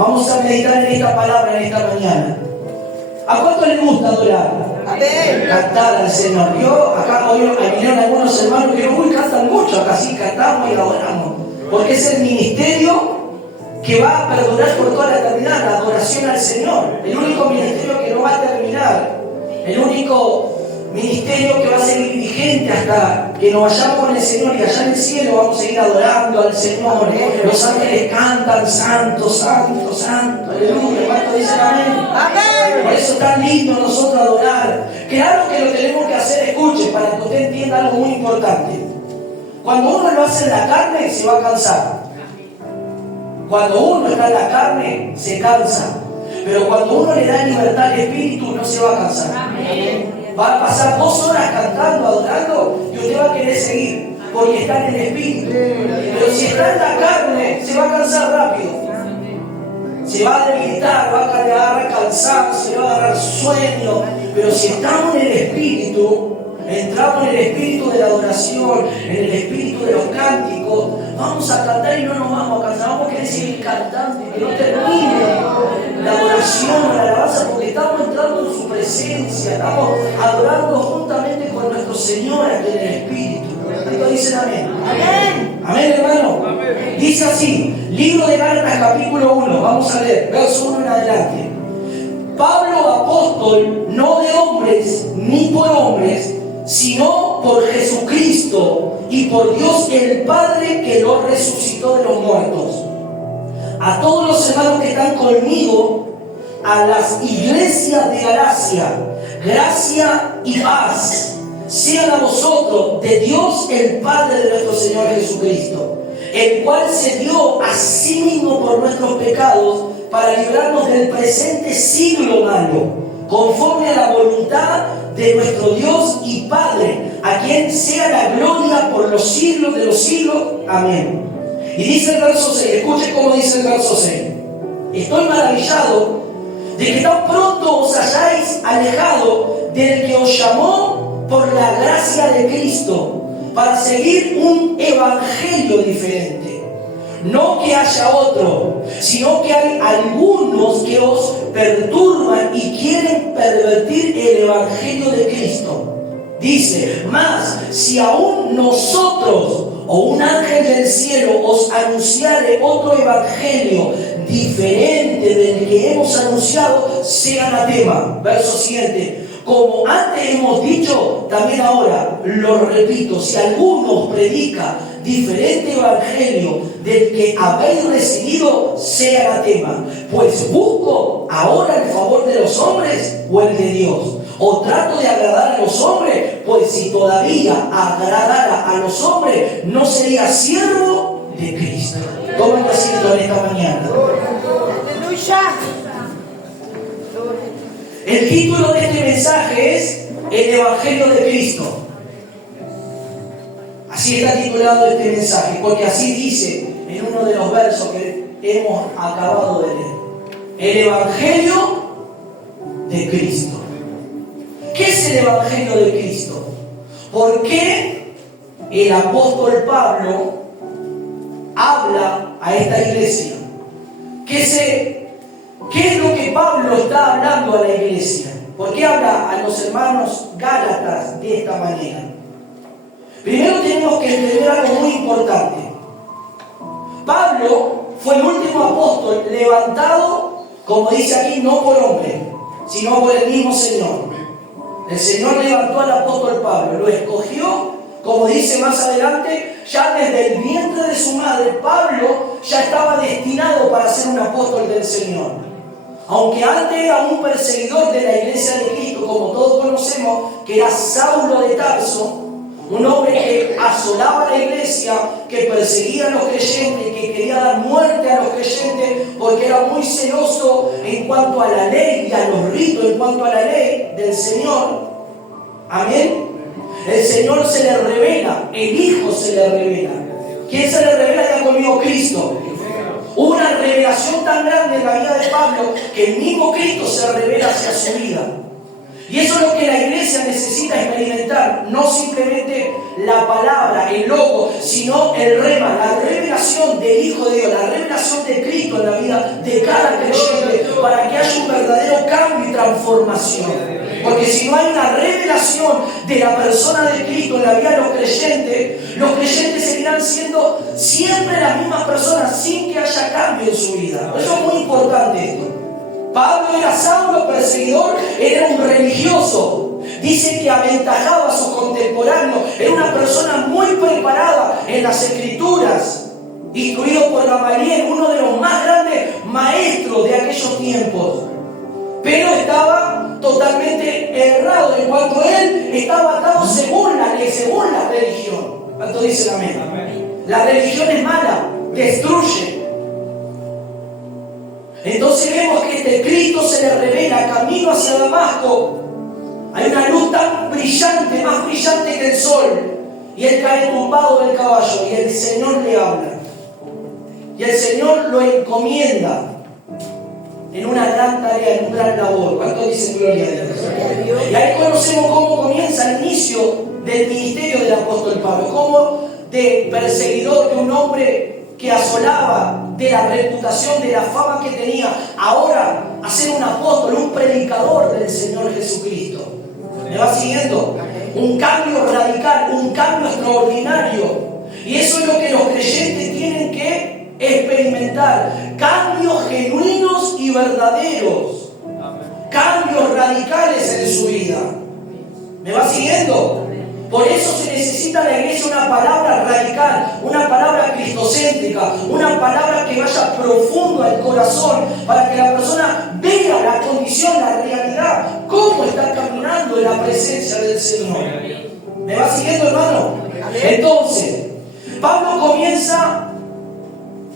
Vamos a meditar en esta palabra en esta mañana. ¿A cuánto les gusta adorar? Amén. Cantar al Señor. Yo acá hoy vinieron algunos hermanos que no cantan mucho, acá sí cantamos y adoramos. Porque es el ministerio que va a perdurar por toda la eternidad, la adoración al Señor. El único ministerio que no va a terminar. El único ministerio que va a seguir vigente hasta que nos vayamos con el Señor, y allá en el cielo vamos a seguir adorando al Señor. Los ángeles cantan: santo, santo, santo. Aleluya. ¿Cuánto dicen amén? Amén. Por eso es tan lindo nosotros adorar. Claro que lo tenemos que hacer, escuche, para que usted entienda algo muy importante. Cuando uno lo hace en la carne, se va a cansar. Cuando uno está en la carne, se cansa. Pero cuando uno le da libertad al Espíritu, no se va a cansar. Amén. Va a pasar 2 horas cantando, adorando, y usted va a querer seguir, porque está en el Espíritu. Pero si está en la carne, se va a cansar rápido. Se va a debilitar, va a agarrar cansancio, se va a agarrar sueño. Pero si estamos en el Espíritu, entramos en el espíritu de la adoración, en el espíritu de los cánticos, vamos a cantar y no nos vamos a cansar. Vamos a querer seguir cantando y que no termine la adoración, la alabanza, porque estamos entrando en su presencia, estamos adorando juntamente con nuestro Señor aquí en el Espíritu. ¿Cuántos dicen amén? Amén. Amén, hermano. Amén. Dice así, libro de Gálatas, capítulo 1, vamos a leer, verso 1 en adelante. Pablo, apóstol, no de hombres ni por hombres, sino por Jesucristo y por Dios el Padre, que lo resucitó de los muertos. A todos los hermanos que están conmigo, a las iglesias de Galacia, gracia y paz sean a vosotros de Dios el Padre de nuestro Señor Jesucristo, el cual se dio a sí mismo por nuestros pecados para librarnos del presente siglo malo, conforme a la voluntad de nuestro Dios y Padre, a quien sea la gloria por los siglos de los siglos. Amén. Y dice el verso 6, escuchen cómo dice el verso 6. Estoy maravillado de que tan pronto os hayáis alejado del que os llamó por la gracia de Cristo, para seguir un evangelio diferente. No que haya otro, sino que hay algunos que os perturban y quieren pervertir el evangelio de Cristo. Dice, mas si aún nosotros o un ángel del cielo os anunciare otro evangelio diferente del que hemos anunciado, sea anatema. Verso siguiente. Como antes hemos dicho, también ahora lo repito: si alguno os predica diferente evangelio del que habéis recibido, sea anatema. Pues busco ahora el favor de los hombres o el de Dios, o trato de agradar a los hombres, pues si todavía agradara a los hombres, no sería siervo de Cristo. Tomen asiento en esta mañana. Aleluya. El título de este mensaje es El Evangelio de Cristo. Así está titulado este mensaje, porque así dice en uno de los versos que hemos acabado de leer: el Evangelio de Cristo. ¿Qué es el Evangelio de Cristo? ¿Por qué el apóstol Pablo habla a esta iglesia? ¿Qué es lo que Pablo está hablando a la iglesia? ¿Por qué habla a los hermanos gálatas de esta manera? Primero tenemos que entender algo muy importante. Pablo fue el último apóstol levantado, como dice aquí, no por hombre, sino por el mismo Señor. El Señor levantó al apóstol Pablo, lo escogió, como dice más adelante, ya desde el vientre de su madre. Pablo ya estaba destinado para ser un apóstol del Señor. Aunque antes era un perseguidor de la iglesia de Cristo, como todos conocemos, que era Saulo de Tarso, un hombre que asolaba la iglesia, que perseguía a los creyentes, que quería dar muerte a los creyentes, porque era muy celoso en cuanto a la ley y a los ritos, en cuanto a la ley del Señor. Amén. El Señor se le revela, el Hijo se le revela. ¿Quién se le revela? Ya conmigo, Cristo. Hubo una revelación tan grande en la vida de Pablo que el mismo Cristo se revela hacia su vida. Y eso es lo que la iglesia necesita experimentar, no simplemente la palabra, el logo, sino el rema, la revelación del Hijo de Dios, la revelación de Cristo en la vida vida de cada creyente para que haya un verdadero cambio y transformación. Porque si no hay una revelación de la persona de Cristo en la vida de los creyentes seguirán siendo siempre las mismas personas sin que haya cambio en su vida. Eso es muy importante esto. Pablo era Saulo, perseguidor, era un religioso. Dice que aventajaba a sus contemporáneos, era una persona muy preparada en las escrituras, instruido por Gamaliel, uno de los más grandes maestros de aquellos tiempos. Pero estaba totalmente errado en cuanto él estaba atado según la ley, según la religión. ¿Cuánto dicen amén? Amén. La religión es mala, destruye. Entonces vemos que este Cristo se le revela camino hacia Damasco. Hay una luz tan brillante, más brillante que el sol. Y él cae tumbado del caballo y el Señor le habla. Y el Señor lo encomienda en una gran tarea, en un gran labor. ¿Cuánto dicen gloria a Dios? Y ahí conocemos cómo comienza el inicio del ministerio del apóstol Pablo. Cómo de perseguidor, de un hombre que asolaba, de la reputación, de la fama que tenía, ahora a ser un apóstol, un predicador del Señor Jesucristo. ¿Me va siguiendo? Un cambio radical, un cambio extraordinario. Y eso es lo que los creyentes tienen que experimentar. Cambios genuinos y verdaderos. Cambios radicales en su vida. ¿Me va siguiendo? Por eso se necesita en la iglesia una palabra radical, una palabra cristocéntrica, una palabra que vaya profundo al corazón, para que la persona vea la condición, la realidad, cómo está caminando en la presencia del Señor. ¿Me va siguiendo, hermano? Entonces, Pablo comienza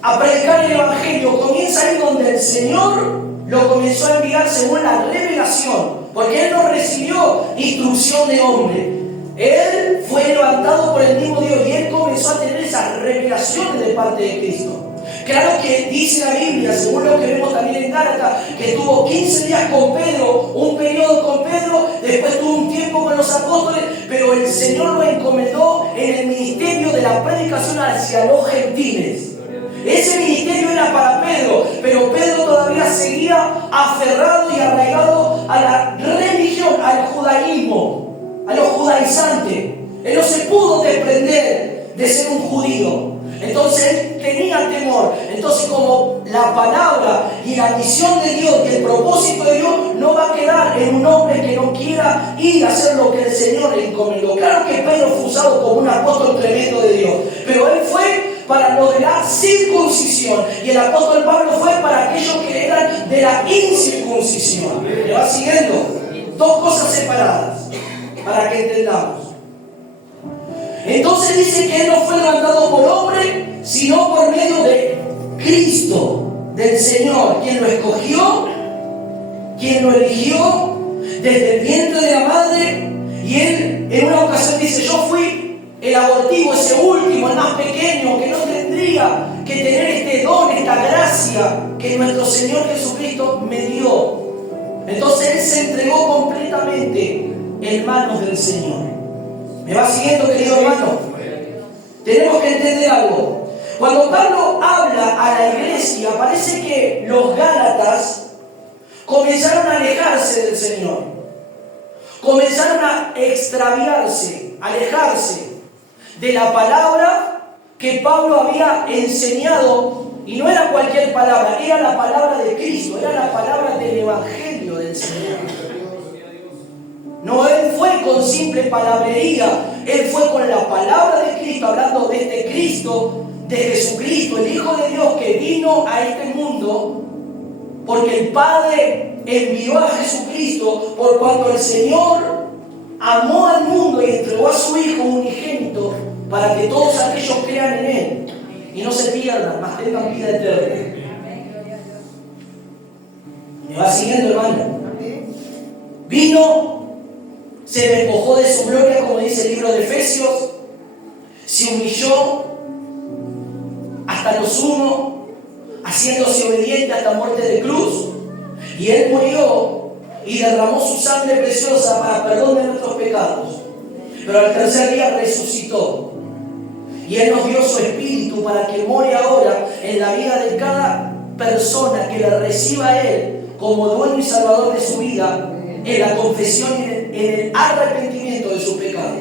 a predicar el Evangelio, comienza ahí donde el Señor lo comenzó a enviar según la revelación, porque él no recibió instrucción de hombre. Él fue levantado por el mismo Dios y él comenzó a tener esas revelaciones de parte de Cristo. Claro que dice la Biblia, según lo que vemos también en Gálatas, que tuvo 15 días con Pedro, un periodo con Pedro, después tuvo un tiempo con los apóstoles, pero el Señor lo encomendó en el ministerio de la predicación hacia los gentiles. Ese ministerio era para Pedro, pero Pedro todavía seguía aferrado y arraigado a la religión, al judaísmo, a los judaizantes. Él no se pudo desprender de ser un judío. Entonces él tenía temor. Entonces, como la palabra y la misión de Dios y el propósito de Dios no va a quedar en un hombre que no quiera ir a hacer lo que el Señor le encomendó. Claro que Pedro fue usado como un apóstol tremendo de Dios, pero él fue para lo de la circuncisión y el apóstol Pablo fue para aquellos que eran de la incircuncisión. ¿Me va siguiendo? Dos cosas separadas para que entendamos. Entonces dice que él no fue levantado por hombre, sino por medio de Cristo, del Señor, quien lo escogió, quien lo eligió desde el vientre de la madre. Y él en una ocasión dice: yo fui el abortivo, ese último, el más pequeño, que no tendría que tener este don, esta gracia que nuestro Señor Jesucristo me dio. Entonces él se entregó completamente en manos del Señor. ¿Me va siguiendo, querido hermano? Tenemos que entender algo. Cuando Pablo habla a la iglesia, parece que los Gálatas comenzaron a alejarse del Señor. Comenzaron a extraviarse, alejarse de la palabra que Pablo había enseñado. Y no era cualquier palabra, era la palabra de Cristo, era la palabra del Evangelio del Señor. No, él fue con simple palabrería, él fue con la palabra de Cristo, hablando de este Cristo, de Jesucristo, el Hijo de Dios que vino a este mundo, porque el Padre envió a Jesucristo, por cuanto el Señor amó al mundo y entregó a su Hijo unigénito, para que todos aquellos crean en Él y no se pierdan, mas tengan vida eterna. ¿Me va siguiendo, hermano? Vino, se despojó de su gloria, como dice el libro de Efesios, se humilló hasta lo sumo, haciéndose obediente hasta muerte de cruz, y Él murió y derramó su sangre preciosa para perdón de nuestros pecados. Pero al tercer día resucitó, y Él nos dio su espíritu para que more ahora en la vida de cada persona que le reciba a Él como dueño y salvador de su vida en la confesión y en el arrepentimiento de sus pecados.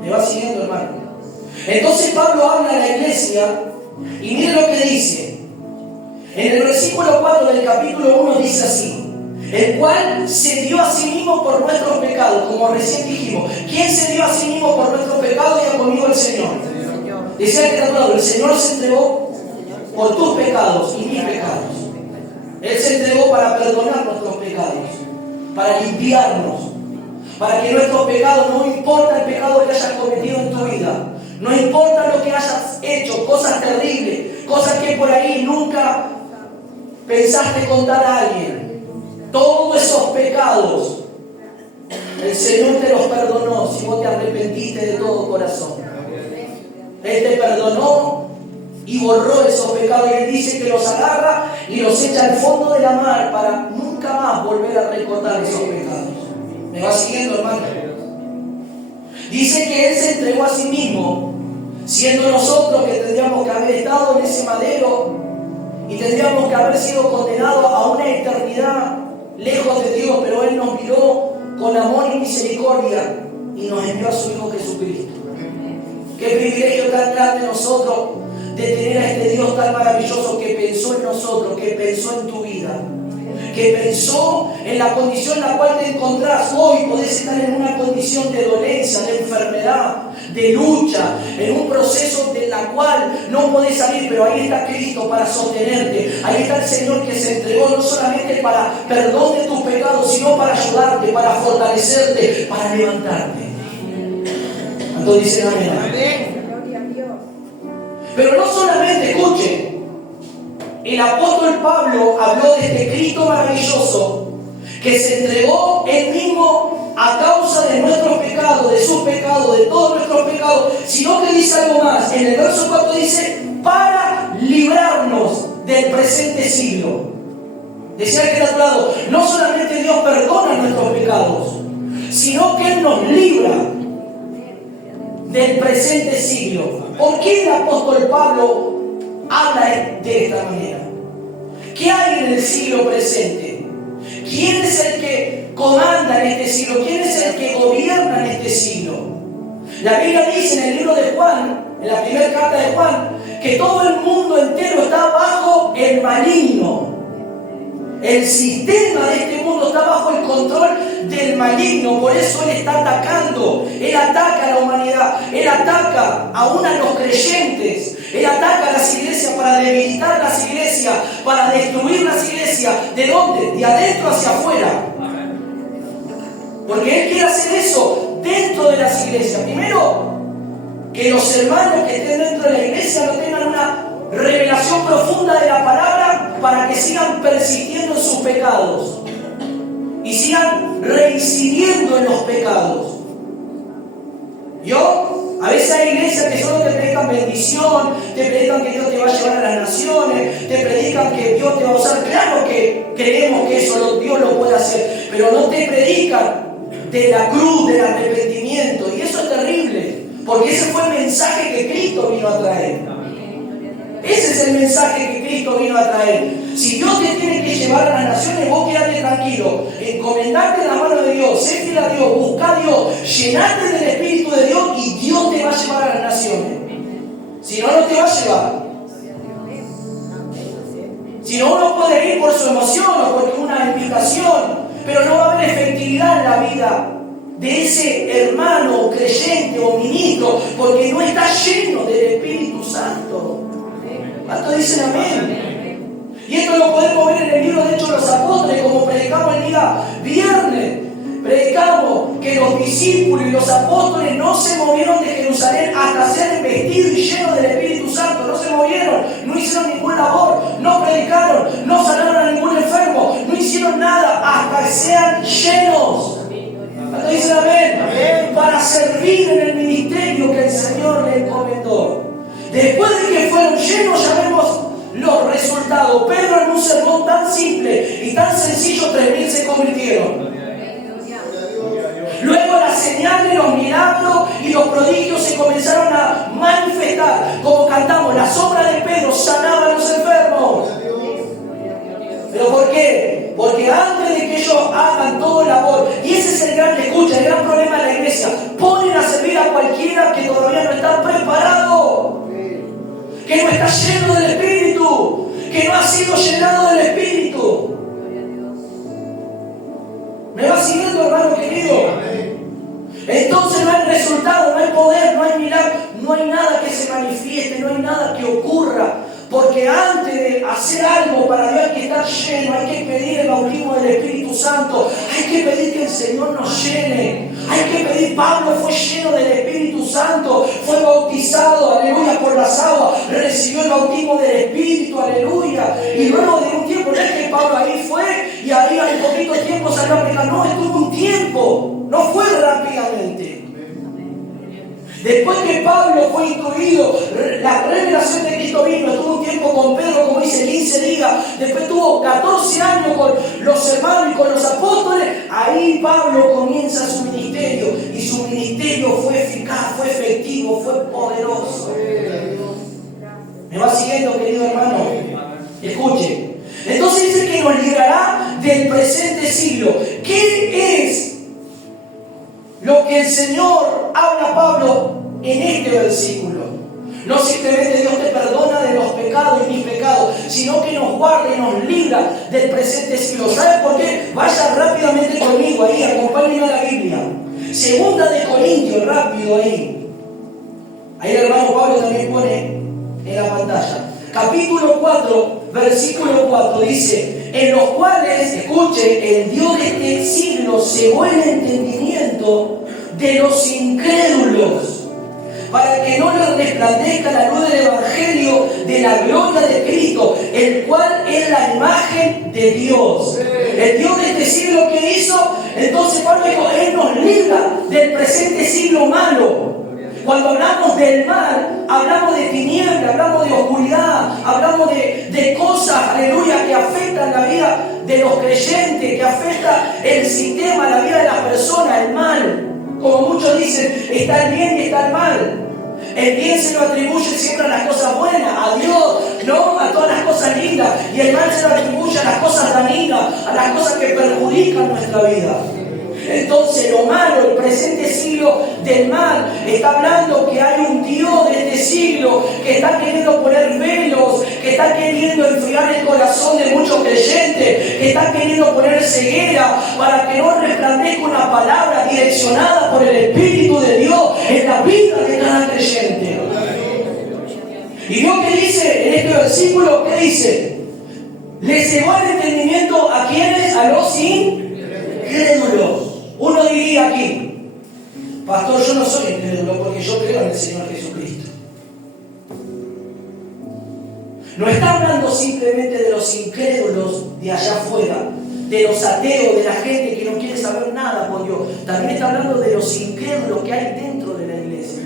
¿Me va siguiendo, hermano? Entonces Pablo habla a la iglesia y mire lo que dice. En el versículo 4 del capítulo 1 dice así: el cual se dio a sí mismo por nuestros pecados, como recién dijimos. ¿Quién se dio a sí mismo por nuestros pecados? Diga conmigo: el Señor. Decía que el Señor se entregó por tus pecados y mis pecados. Él se entregó para perdonar nuestros pecados, para limpiarnos, para que nuestros pecados, no importa el pecado que hayas cometido en tu vida, no importa lo que hayas hecho, cosas terribles, cosas que por ahí nunca pensaste contar a alguien, todos esos pecados el Señor te los perdonó si vos te arrepentiste de todo corazón. Él te perdonó y borró esos pecados, y Él dice que los agarra y los echa al fondo de la mar para nunca más volver a recordar esos pecados. ¿Me va siguiendo, hermano? Dice que Él se entregó a sí mismo, siendo nosotros que tendríamos que haber estado en ese madero y tendríamos que haber sido condenados a una eternidad lejos de Dios, pero Él nos miró con amor y misericordia y nos envió a su Hijo Jesucristo. Qué privilegio tan grande nosotros de tener a este Dios tan maravilloso que pensó en nosotros, que pensó en tu vida, que pensó en la condición en la cual te encontrás hoy. Podés estar en una condición de dolencia, de enfermedad, de lucha, en un proceso de la cual no podés salir, pero ahí está Cristo para sostenerte. Ahí está el Señor que se entregó no solamente para perdón de tus pecados, sino para ayudarte, para fortalecerte, para levantarte. ¿Cuántos dicen amén? Amén. Pero no solamente, escuchen, el apóstol Pablo habló de este Cristo maravilloso que se entregó Él mismo a causa de nuestros pecados, de sus pecados, de todos nuestros pecados, sino que dice algo más. En el verso 4 dice: para librarnos del presente siglo. Decía que al otro lado, no solamente Dios perdona nuestros pecados, sino que Él nos libra del presente siglo. ¿Por qué el apóstol Pablo habla de esta manera? ¿Qué hay en el siglo presente? ¿Quién es el que comanda en este siglo? ¿Quién es el que gobierna en este siglo? La Biblia dice en el libro de Juan, en la primera carta de Juan, que todo el mundo entero está bajo el maligno. El sistema de este mundo está bajo el control del maligno. Por eso Él está atacando. Él ataca a la humanidad. Él ataca aún a los creyentes. Él ataca a las iglesias para debilitar las iglesias, para destruir las iglesias. ¿De dónde? De adentro hacia afuera. Porque Él quiere hacer eso dentro de las iglesias. Primero, que los hermanos que estén dentro de la iglesia no tengan una revelación profunda de la palabra, para que sigan persistiendo en sus pecados y sigan reincidiendo en los pecados. Yo, a veces hay iglesias que solo te predican bendición, te predican que Dios te va a llevar a las naciones, te predican que Dios te va a usar. Claro que creemos que eso Dios lo puede hacer, pero no te predican de la cruz, del arrepentimiento, y eso es terrible, porque ese fue el mensaje que Cristo vino a traer. Ese es el mensaje que Cristo vino a traer. Si Dios te tiene que llevar a las naciones, vos quédate tranquilo, encomendate en la mano de Dios, sé fiel a Dios, busca a Dios, llenate del Espíritu de Dios y Dios te va a llevar a las naciones. Si no, no te va a llevar. Si no, uno puede ir por su emoción o por una invitación, pero no va a haber efectividad en la vida de ese hermano creyente o ministro, porque no está lleno del Espíritu Santo. ¿Cuántos dicen amén? Y esto lo podemos ver en el libro de Hechos de los Apóstoles, como predicamos el día viernes. Predicamos que los discípulos y los apóstoles no se movieron de Jerusalén hasta ser vestidos y llenos del Espíritu Santo. No se movieron, no hicieron ninguna labor, no predicaron, no sanaron a ningún enfermo, no hicieron nada hasta que sean llenos. ¿Cuántos dicen amén? Amén? Para servir en el ministerio que el Señor le encomendó. Después de que fueron llenos, ya vemos los resultados. Pedro, en un sermón tan simple y tan sencillo, 3.000 se convirtieron. Luego las señales, los milagros y los prodigios se comenzaron a manifestar. Como cantamos, la sombra de Pedro sanaba a los enfermos. hagan todo el labor. Y ese es el gran, escucha, el gran problema de la iglesia. Ponen a servir a cualquiera que todavía no está preparado, que no está lleno del Espíritu, que no ha sido llenado del Espíritu. ¿Me va siguiendo, hermano querido? Entonces no hay resultado, no hay poder, no hay milagro, no hay nada que se manifieste, no hay nada que ocurra. Porque antes de hacer algo para Dios hay que estar lleno, hay que pedir el bautismo del Espíritu Santo, hay que pedir que el Señor nos llene, hay que pedir. Pablo fue lleno del Espíritu Santo, fue bautizado, aleluya, por las aguas, recibió el bautismo del Espíritu, aleluya. Y luego de un tiempo, no es que Pablo ahí fue y ahí al poquito tiempo salió a predicar, no, estuvo un tiempo, no fue rápidamente. Después que Pablo fue instruido, la revelación de Cristo vino, estuvo un tiempo con Pedro, como dice, 15 días, después tuvo 14 años con los hermanos y con los apóstoles. Ahí Pablo comienza su ministerio, y su ministerio fue eficaz, fue efectivo, fue poderoso. ¿Me va siguiendo, querido hermano? Escuche. Entonces dice que nos librará del presente siglo. ¿Qué es lo que el Señor habla a Pablo en este versículo? No simplemente Dios te perdona de los pecados y mis pecados, sino que nos guarda y nos libra del presente siglo. ¿Sabe por qué? Vaya rápidamente conmigo ahí, acompáñenme a la Biblia. Segunda de Corintios, rápido ahí. Ahí el hermano Pablo también pone en la pantalla. Capítulo 4, versículo 4 dice: en los cuales, escuche, el Dios de este siglo cegó el entendimiento de los incrédulos, para que no les resplandezca la luz del Evangelio de la gloria de Cristo, el cual es la imagen de Dios. El Dios de este siglo que hizo, entonces Pablo dijo, Él nos libra del presente siglo malo. Cuando hablamos del mal, hablamos de tiniebla, hablamos de oscuridad, hablamos de cosas, aleluya, que afectan la vida de los creyentes, que afecta el sistema, la vida de las personas, el mal. Como muchos dicen, está el bien y está el mal. El bien se lo atribuye siempre a las cosas buenas, a Dios, no a todas las cosas lindas. Y el mal se lo atribuye a las cosas dañinas, a las cosas que perjudican nuestra vida. Entonces lo malo, el presente siglo del mal, está hablando que hay un Dios de este siglo que está queriendo poner velos, que está queriendo enfriar el corazón de muchos creyentes, que está queriendo poner ceguera para que no resplandezca una palabra direccionada por el Espíritu de Dios en la vida de cada creyente. Y Dios que dice en este versículo, ¿qué dice? Le cegó el entendimiento a quienes, a los incrédulos. Uno diría aquí, pastor, yo no soy incrédulo porque yo creo en el Señor Jesucristo. No está hablando simplemente de los incrédulos de allá afuera, de los ateos, de la gente que no quiere saber nada con Dios. También está hablando de los incrédulos que hay dentro de la iglesia.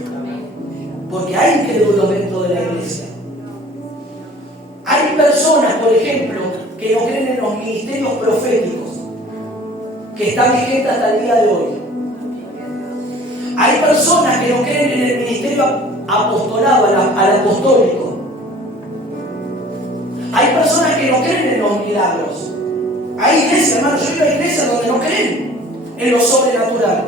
Porque hay incrédulos dentro de la iglesia. Hay personas, por ejemplo, que no creen en los ministerios proféticos, que está vigente hasta el día de hoy. Hay personas que no creen en el ministerio apostolado, al apostólico. Hay personas que no creen en los milagros. Hay iglesias, hermano, yo he ido a iglesias donde no creen en lo sobrenatural,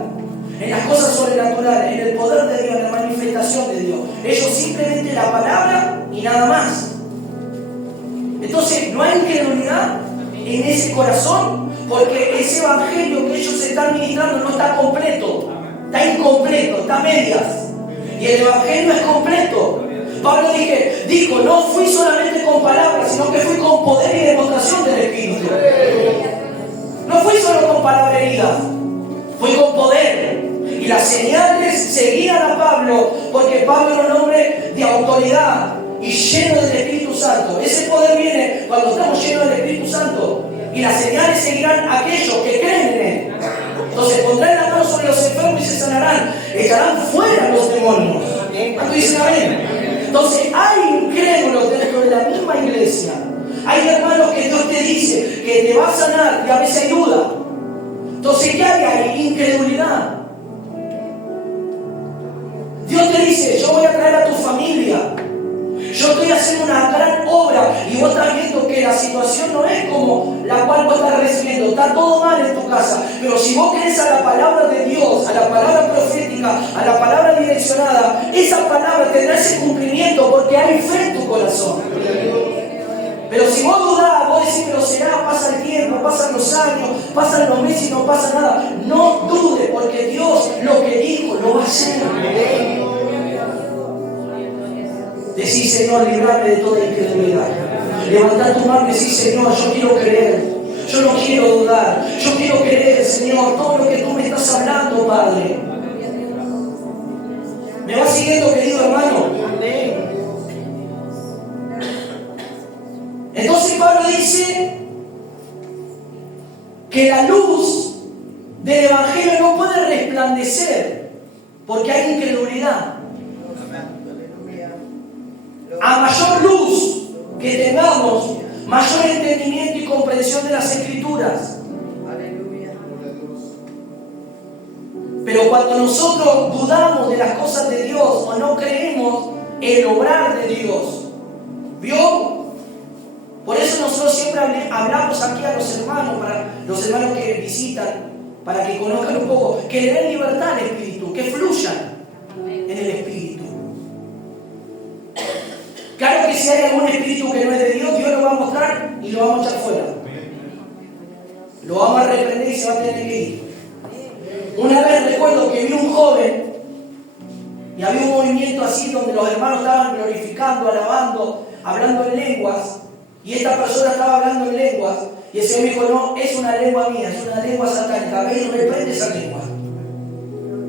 en las cosas sobrenaturales, en el poder de Dios, en la manifestación de Dios. Ellos simplemente la palabra y nada más. Entonces, no hay incredulidad en ese corazón, porque ese evangelio que ellos están ministrando no está completo, está incompleto, está a medias. Y el evangelio es completo. Pablo dijo, no fui solamente con palabras, sino que fui con poder y demostración del Espíritu. No fui solo con palabrerías, fui con poder. Y las señales seguían a Pablo, porque Pablo era un hombre de autoridad y lleno del Espíritu Santo. Ese poder viene cuando estamos llenos del Espíritu Santo. Y las señales seguirán a aquellos que creen en Él. Entonces pondrán las manos sobre los enfermos y se sanarán. Echarán fuera los demonios. ¿Cuánto dicen amén? Entonces hay incrédulos dentro de la misma iglesia. Hay hermanos que Dios te dice que te va a sanar y a veces hay duda. Entonces, ¿qué hay ahí? Incredulidad. Dios te dice, yo voy a traer a tu familia. Yo estoy haciendo una gran obra y vos estás viendo que la situación no es como la cual vos estás recibiendo. está todo mal en tu casa. Pero si vos crees a la palabra de Dios, a la palabra profética, a la palabra direccionada, esa palabra tendrá ese cumplimiento porque hay fe en tu corazón. Pero si vos dudás, vos decís, pero será, pasa el tiempo, pasan los años, pasan los meses y no pasa nada. No dudes, porque Dios lo que dijo lo va a hacer. Decís, Señor, librame de toda incredulidad. Levantá tu mano y decís, Señor, yo quiero creer. Yo no quiero dudar. Yo quiero creer, Señor, todo lo que tú me estás hablando, Padre. ¿Me va siguiendo, querido hermano? Amén. Entonces Pablo dice que la luz del Evangelio no puede resplandecer porque hay incredulidad. A mayor luz que tengamos, mayor entendimiento y comprensión de las Escrituras. Pero cuando nosotros dudamos de las cosas de Dios o no creemos en el obrar de Dios, ¿vio? Por eso nosotros siempre hablamos aquí a los hermanos, para los hermanos que visitan, para que conozcan un poco, que le den libertad al Espíritu, que fluyan en el Espíritu. Claro que si hay algún espíritu que no es de Dios, Dios lo va a mostrar y lo vamos a echar fuera. Lo vamos a reprender y se va a tener que ir. Una vez recuerdo que vi un joven y había un movimiento así donde los hermanos estaban glorificando, alabando, hablando en lenguas. Y esta persona estaba hablando en lenguas y el Señor me dijo, no, es una lengua mía, es una lengua satánica, ve y reprende esa lengua.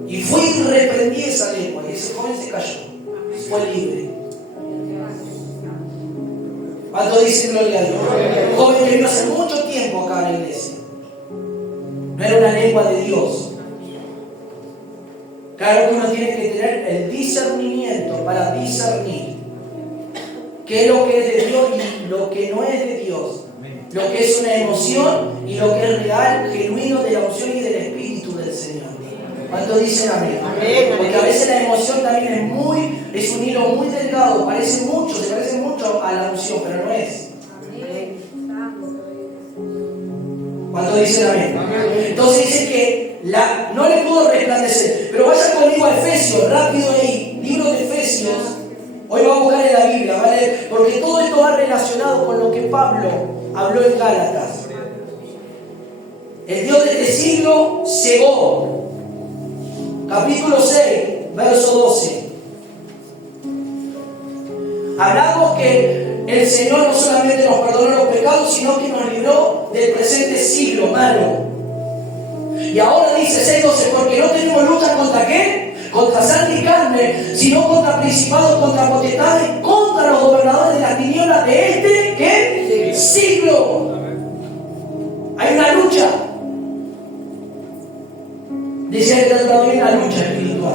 Y fui y reprendí esa lengua y ese joven se cayó, fue libre. ¿Cuánto dicen gloria a Dios? Un joven que vino hace mucho tiempo acá en la iglesia. No era una lengua de Dios. Claro que uno tiene que tener el discernimiento para discernir qué es lo que es de Dios y lo que no es de Dios. Lo que es una emoción y lo que es real, genuino de la unción y del Espíritu del Señor. ¿Cuántos dicen amén? Porque a veces la emoción también es un hilo muy delgado, se parece mucho a la unción, pero no es. ¿Cuántos dicen amén? Entonces dice que no le pudo resplandecer. Pero vaya conmigo a Efesios, rápido ahí, libro de Efesios. Hoy vamos a buscar en la Biblia, ¿vale? Porque todo esto va relacionado con lo que Pablo habló en Gálatas. El Dios de este siglo cegó. Capítulo 6, verso 12. Hablamos que el Señor no solamente nos perdonó los pecados, sino que nos libró del presente siglo malo. Y ahora dice 6:12, porque no tenemos lucha contra ¿qué? Contra sangre y carne, sino contra principados, contra potestades, contra los gobernadores de las tinieblas de este ¿qué? Siglo. Hay una lucha. Decía que hay una lucha espiritual.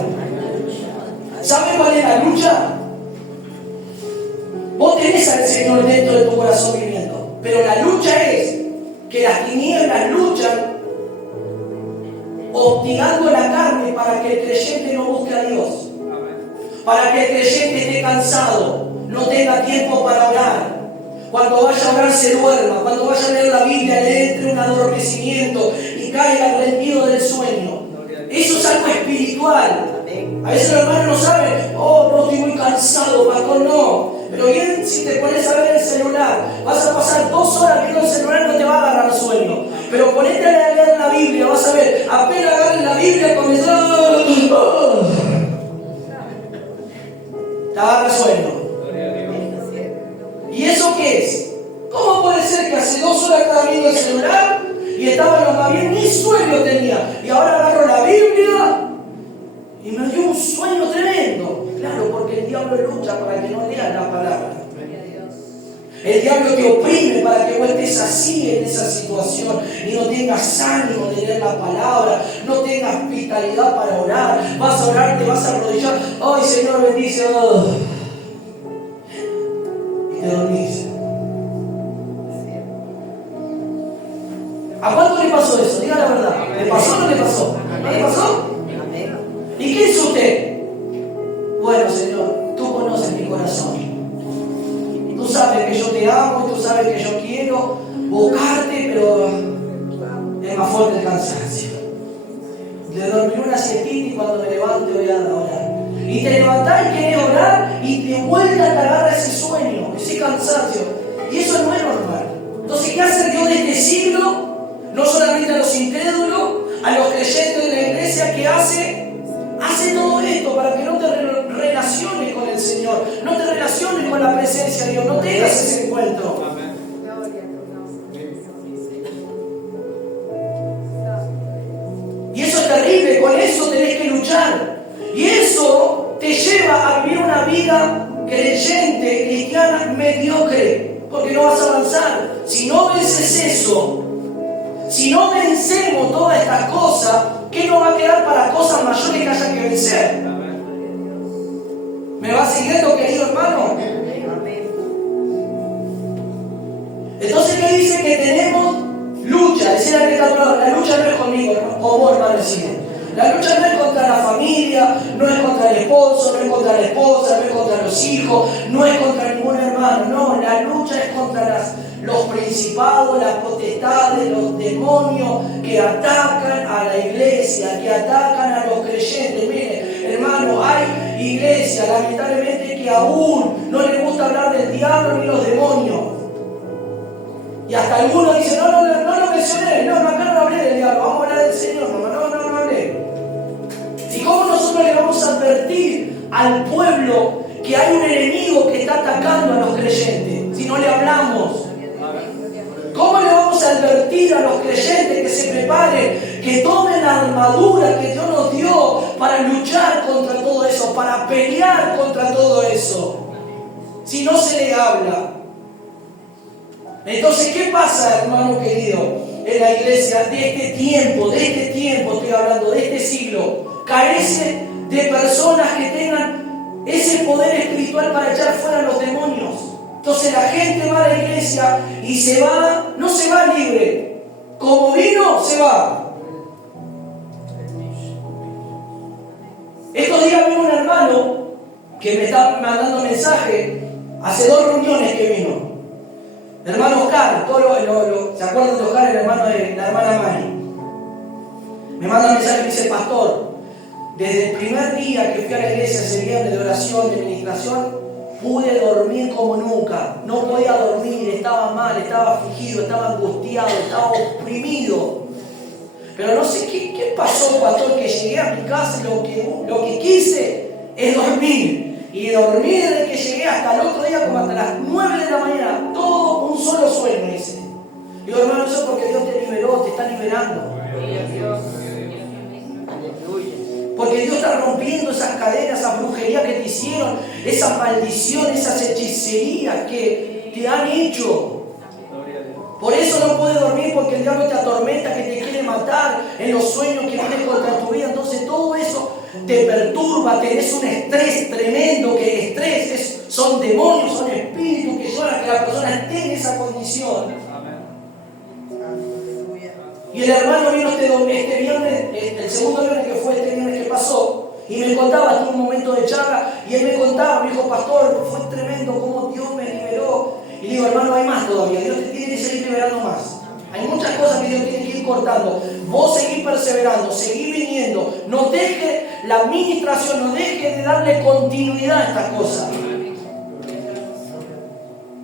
¿Sabe cuál es la lucha? Vos tenés al Señor dentro de tu corazón viviendo, pero la lucha es que las tinieblas luchan hostigando la carne para que el creyente no busque a Dios, para que el creyente esté cansado, no tenga tiempo para orar. Cuando vaya a orar se duerma, cuando vaya a leer la Biblia le entre un adormecimiento y caiga rendido del sueño. Eso es algo espiritual. A veces los hermanos no saben, no estoy muy cansado, pastor, no. Pero bien, si te pones a ver el celular, vas a pasar 2 horas viendo el celular y no te va a agarrar sueño. Pero ponete a leer la Biblia, vas a ver, apenas agarres la Biblia, comenzás, te agarra sueño. ¿Y eso qué es? ¿Cómo puede ser que hace 2 horas estaba viendo el celular y estaba lo más bien, ni sueño tenía? Y ahora agarro la Biblia y me dio un sueño tremendo. Claro, porque el diablo lucha para que no leas la palabra. El diablo te oprime para que vos estés así en esa situación y no tengas ánimo de leer la palabra, no tengas vitalidad para orar. Vas a orar, te vas a arrodillar. ¡Ay, Señor, bendice! Y te dormís. ¿A cuánto le pasó eso? Diga la verdad. ¿Le pasó o no le pasó? ¿No le pasó? ¿Y qué hizo usted? Bueno, Señor, tú conoces mi corazón. Tú sabes que yo te amo y tú sabes que yo quiero buscarte, pero es más fuerte el cansancio. De dormir una siestita y cuando me levante voy a orar. Y te levantás y querés orar y de vuelta te agarra ese sueño, ese cansancio. Y eso no es normal. Entonces, ¿qué hace Dios de este siglo? No solamente a los incrédulos, a los creyentes de la iglesia, que hace todo esto para que no te relaciones con el Señor, no te relaciones con la presencia de Dios, no tengas ese encuentro. Y eso es terrible, con eso tenés que luchar. Y eso te lleva a vivir una vida creyente, cristiana, mediocre, porque no vas a avanzar. Si no vences eso, si no vencemos todas estas cosas, ¿qué nos va a quedar para cosas mayores que haya que vencer? ¿Me va siguiendo, querido hermano? Entonces, ¿qué dice? Que tenemos lucha. Decía la que está hablando, la lucha no es conmigo, como hermano decía. La lucha no es contra la familia, no es contra el esposo, no es contra la esposa, no es contra los hijos, no es contra ningún hermano. No, la lucha es contra los principados, las potestades, los demonios que atacan a la iglesia, que atacan a los creyentes. Miren, hermano, hay iglesias, lamentablemente, que aún no les gusta hablar del diablo ni los demonios. Y hasta algunos dicen, no lo mencioné, no, acá no hablé del diablo, vamos a hablar del Señor, no hablé. ¿Y cómo nosotros le vamos a advertir al pueblo que hay un enemigo que está atacando a los creyentes si no le hablamos? ¿Cómo le vamos a advertir a los creyentes que se preparen, que tomen la armadura que Dios nos dio para luchar contra todo eso, para pelear contra todo eso, si no se le habla? Entonces, ¿qué pasa, hermano querido, en la iglesia de este tiempo, estoy hablando, de este siglo? Carece de personas que tengan ese poder espiritual para echar fuera a los demonios. Entonces la gente va a la iglesia y se va, no se va libre. Como vino, se va. Estos días vino un hermano que me está mandando mensaje, hace 2 reuniones que vino. El hermano Oscar, ¿se acuerdan de Oscar, el hermano de la hermana Mari? Me manda un mensaje y me dice, pastor, desde el primer día que fui a la iglesia ese viernes de oración, de ministración, pude dormir como nunca. No podía dormir, estaba mal, estaba afligido, estaba angustiado, estaba oprimido. Pero no sé qué pasó, pastor, que llegué a mi casa y lo que quise es dormir. Y dormí desde que llegué hasta el otro día, como hasta las 9 de la mañana, todo un solo sueño hice. Digo, hermano, eso es porque Dios te liberó, te está liberando. Porque Dios está rompiendo esas cadenas, esas brujerías que te hicieron, esas maldiciones, esas hechicerías que te han hecho. Por eso no puedes dormir, porque el diablo te atormenta, que te quiere matar en los sueños que vienen contra tu vida. Entonces todo eso te perturba, tenés un estrés tremendo, que el estrés son demonios, son espíritus que llevan a que la persona esté en esa condición. Y el hermano vino este viernes, el segundo viernes que fue este viernes que pasó, y me contaba, tuvo un momento de charla, y él me contaba, me dijo, pastor, fue tremendo cómo Dios me liberó. Y digo, hermano, hay más todavía, Dios te tiene que seguir liberando más. Hay muchas cosas que Dios tiene que ir cortando. Vos seguís perseverando, seguís viniendo, no dejes la administración, no dejes de darle continuidad a estas cosas.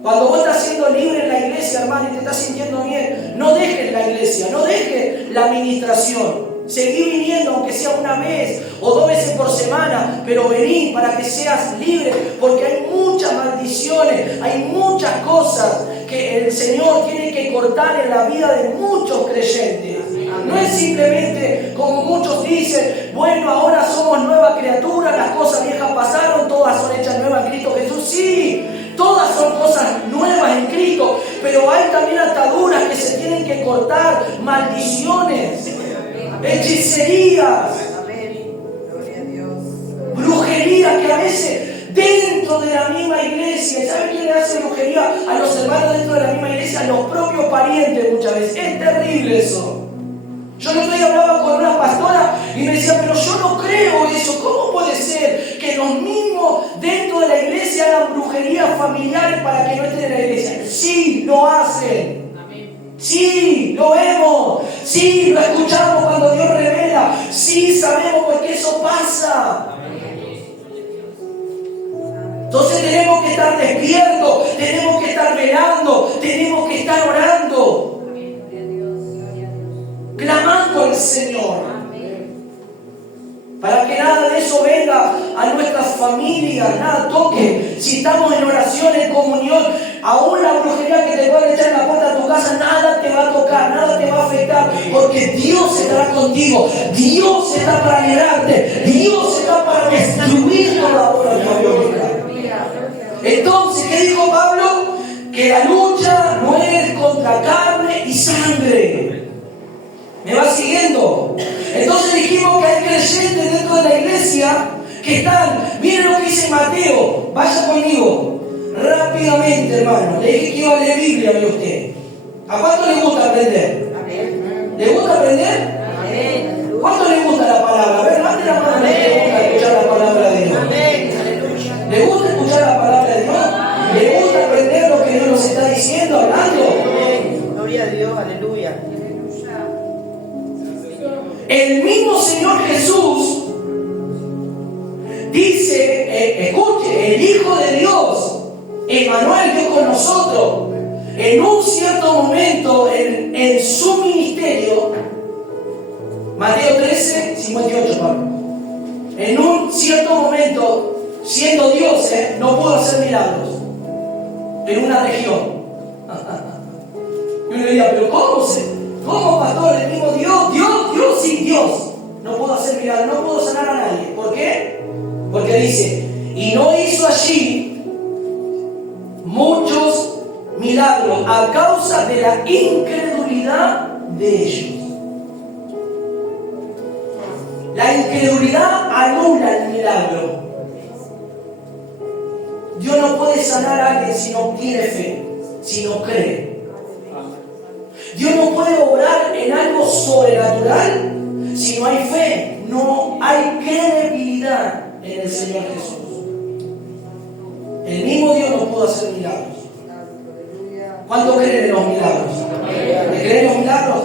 Cuando vos estás siendo libre en la iglesia, hermano, y te estás sintiendo bien, no dejes la iglesia, no dejes la administración. Seguí viniendo, aunque sea una vez o 2 veces por semana, pero vení para que seas libre, porque hay muchas maldiciones, hay muchas cosas que el Señor tiene que cortar en la vida de muchos creyentes. No es simplemente como muchos dicen, bueno, ahora somos nueva criatura, las cosas viejas pasaron, todas son hechas nuevas en Cristo Jesús. Sí, todas son cosas nuevas en Cristo, pero hay también ataduras que se tienen que cortar, maldiciones, hechicerías, brujerías que a veces dentro de la misma iglesia, ¿saben quién le hace brujería a los hermanos dentro de la misma iglesia? Los propios parientes muchas veces. Es terrible eso. Yo el otro día hablaba con una pastora y me decía, pero yo no creo eso. ¿Cómo puede ser que los mismos dentro de la iglesia hagan brujerías familiares para que no estén en la iglesia? Sí, lo hacen. Sí, lo vemos. Sí, lo escuchamos cuando Dios revela. Sí, sabemos por qué eso pasa. Entonces tenemos que estar despiertos, tenemos que estar velando, tenemos que estar orando, clamando al Señor. Para que nada de eso venga a nuestras familias, nada toque. Si estamos en oración, en comunión, aún la brujería que te puede echar en la puerta de tu casa, nada te va a tocar, nada te va a afectar, porque Dios estará contigo, Dios está para liberarte, Dios está para destruir toda la obra diabólica. Entonces, ¿qué dijo Pablo? Que la lucha no es contra carne y sangre. ¿Me va siguiendo? Entonces dijimos que hay creyentes dentro de la iglesia que están, miren lo que dice Mateo, vaya conmigo, rápidamente hermano, le dije que iba a leer Biblia a usted. ¿A cuánto le gusta aprender? ¿Le gusta aprender? ¿Cuánto le gusta la palabra? A ver, levante la mano, ¿le gusta escuchar la palabra de Dios? ¿Le gusta escuchar la palabra de Dios? ¿Le gusta aprender lo que Dios nos está diciendo, hablando? Gloria a Dios, aleluya. El mismo Señor Jesús dice, escuche, el Hijo de Dios, Emmanuel, Dios con nosotros, en un cierto momento en su ministerio, Mateo 13, 58, Pablo, en un cierto momento, siendo Dios, no pudo hacer milagros en una región. Y uno diría, pero ¿cómo, pastor? El mismo Dios, sí, Dios. No pudo hacer milagros, no pudo sanar a nadie. ¿Por qué? Porque dice, y no hizo allí muchos milagros a causa de la incredulidad de ellos. La incredulidad anula el milagro. Dios no puede sanar a alguien si no tiene fe, si no cree. Dios no puede obrar en algo sobrenatural si no hay fe, no hay credibilidad en el Señor Jesús. El mismo Dios no pudo hacer milagros. ¿Cuántos creen en los milagros? ¿Me creen en los milagros?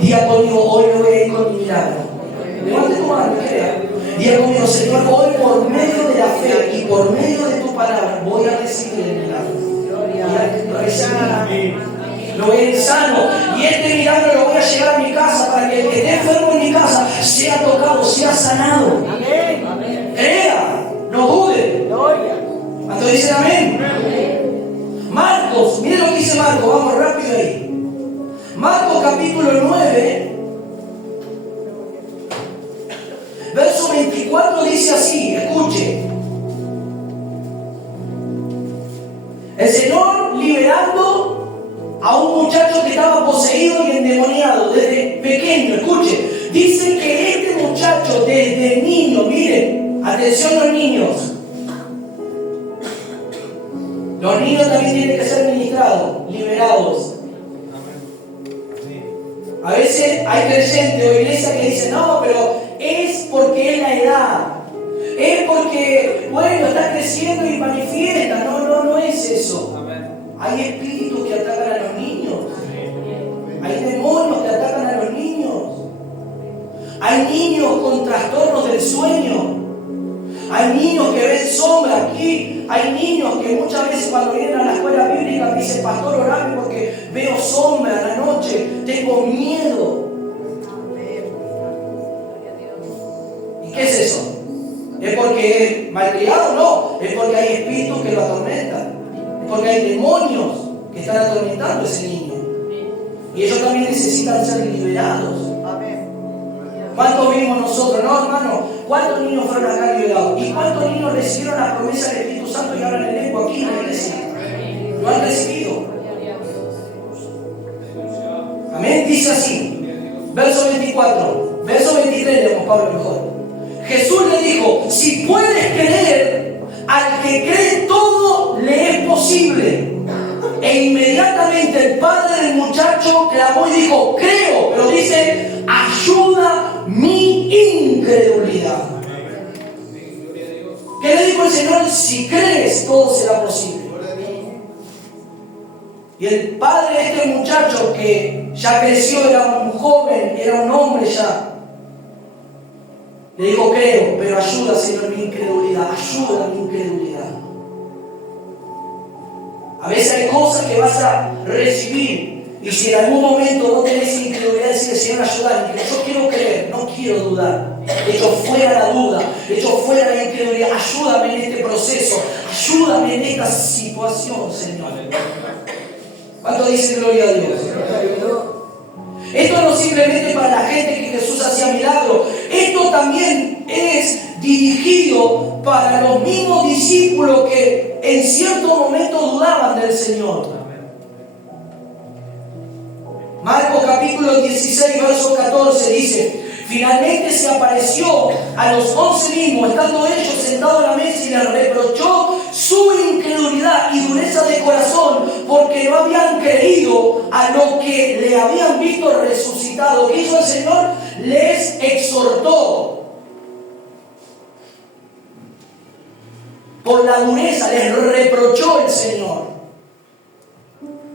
Diga conmigo, hoy me voy a ir con mi milagro. Levante tu mano, crea. Diga conmigo, Señor, hoy por medio de la fe y por medio de tu palabra voy a recibir el milagro. Lo recibí. Lo voy a ir sano. Y este milagro lo voy a llevar a mi casa para que el que esté enfermo en mi casa sea tocado, sea sanado. Crea, no dude. ¿Cuántos dicen amén? Marcos, miren lo que dice Marcos, vamos rápido ahí. Marcos capítulo 9, verso 24 dice así, escuche. El Señor liberando a un muchacho que estaba poseído y endemoniado desde pequeño, escuche. Dice que este muchacho desde niño, miren, atención los niños. Los niños también tienen que ser ministrados, liberados. A veces hay creyentes o iglesias que dicen, no, pero es porque es la edad. Es porque, bueno, está creciendo y manifiesta. No es eso. Hay espíritus que atacan a los niños. Hay demonios que atacan a los niños. Hay niños con trastornos del sueño. Hay niños que ven sombra aquí. Hay niños que muchas veces cuando vienen a la escuela bíblica me dicen, pastor, orame porque veo sombra en la noche. Tengo miedo. ¿Y qué es eso? ¿Es porque es malcriado? No. Es porque hay espíritus que lo atormentan. Es porque hay demonios que están atormentando a ese niño. Y ellos también necesitan ser liberados. ¿Cuántos vimos nosotros? No, hermano. ¿Cuántos niños fueron acá liberados? ¿Y cuántos niños recibieron la promesa del Espíritu Santo y hablan en lengua aquí en la iglesia? ¿Lo han recibido? Amén. Dice así. Verso 24. Verso 23 leemos Pablo mejor. Jesús le dijo, si puedes creer, al que cree todo le es posible. E inmediatamente el padre del muchacho clamó y dijo, creo, pero dice, ayuda mi incredulidad. ¿Qué le dijo el Señor? Si crees, todo será posible. Y el padre de este muchacho, que ya creció, era un joven, era un hombre ya, le dijo: creo, pero ayuda, Señor, mi incredulidad, ayuda mi incredulidad. A veces hay cosas que vas a recibir, y si en algún momento no tenés incredulidad, decirle: Señor, ayúdame, que yo quiero creer, no quiero dudar. Echo fuera la duda, echo fuera la incredulidad, ayúdame en este proceso, ayúdame en esta situación, Señor. ¿Cuánto dicen gloria a Dios? Esto no simplemente para la gente que Jesús hacía milagros, esto también es dirigido para los mismos discípulos que en cierto momento dudaban del Señor. Marcos capítulo 16, verso 14 dice: finalmente se apareció a los 11 mismos, estando ellos sentados a la mesa, y les reprochó su incredulidad y dureza de corazón, porque no habían creído a lo que le habían visto resucitado. ¿Qué hizo el Señor? Les exhortó por la dureza, les reprochó el Señor.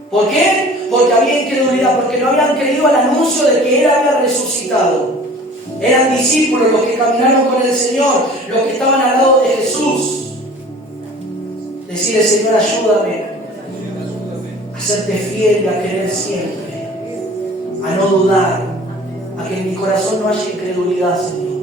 ¿Por qué? Porque había incredulidad, porque no habían creído al anuncio de que Él había resucitado. Eran discípulos los que caminaron con el Señor, los que estaban al lado de Jesús. Decirle: Señor, ayúdame a serte fiel y a querer siempre, a no dudar, a que en mi corazón no haya incredulidad, Señor.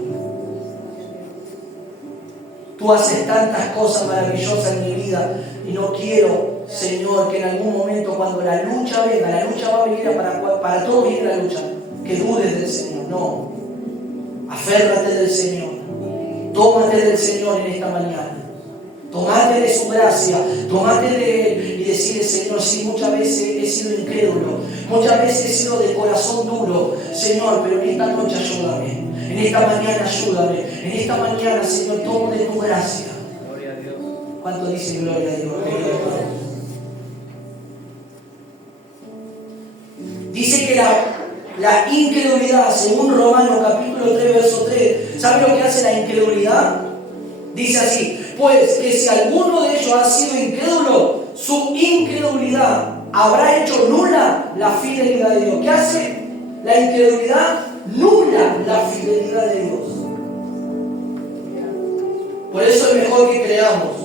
Tú haces tantas cosas maravillosas en mi vida y no quiero, Señor, que en algún momento, cuando la lucha venga, la lucha va a venir para todos, viene la lucha, que dudes del Señor. No, aférrate del Señor, tómate del Señor en esta mañana. Tomate de su gracia, tomate de Él y decirle: Señor, sí, muchas veces he sido incrédulo, muchas veces he sido de corazón duro, Señor, pero en esta noche ayúdame, en esta mañana ayúdame, en esta mañana, Señor, tomo de tu gracia. Gloria a Dios. ¿Cuánto dicen gloria a Dios? Dice que la incredulidad, según Romanos capítulo 3, verso 3, ¿sabe lo que hace la incredulidad? Dice así: pues que si alguno de ellos ha sido incrédulo, su incredulidad habrá hecho nula la fidelidad de Dios. ¿Qué hace la incredulidad? Nula la fidelidad de Dios. Por eso es mejor que creamos.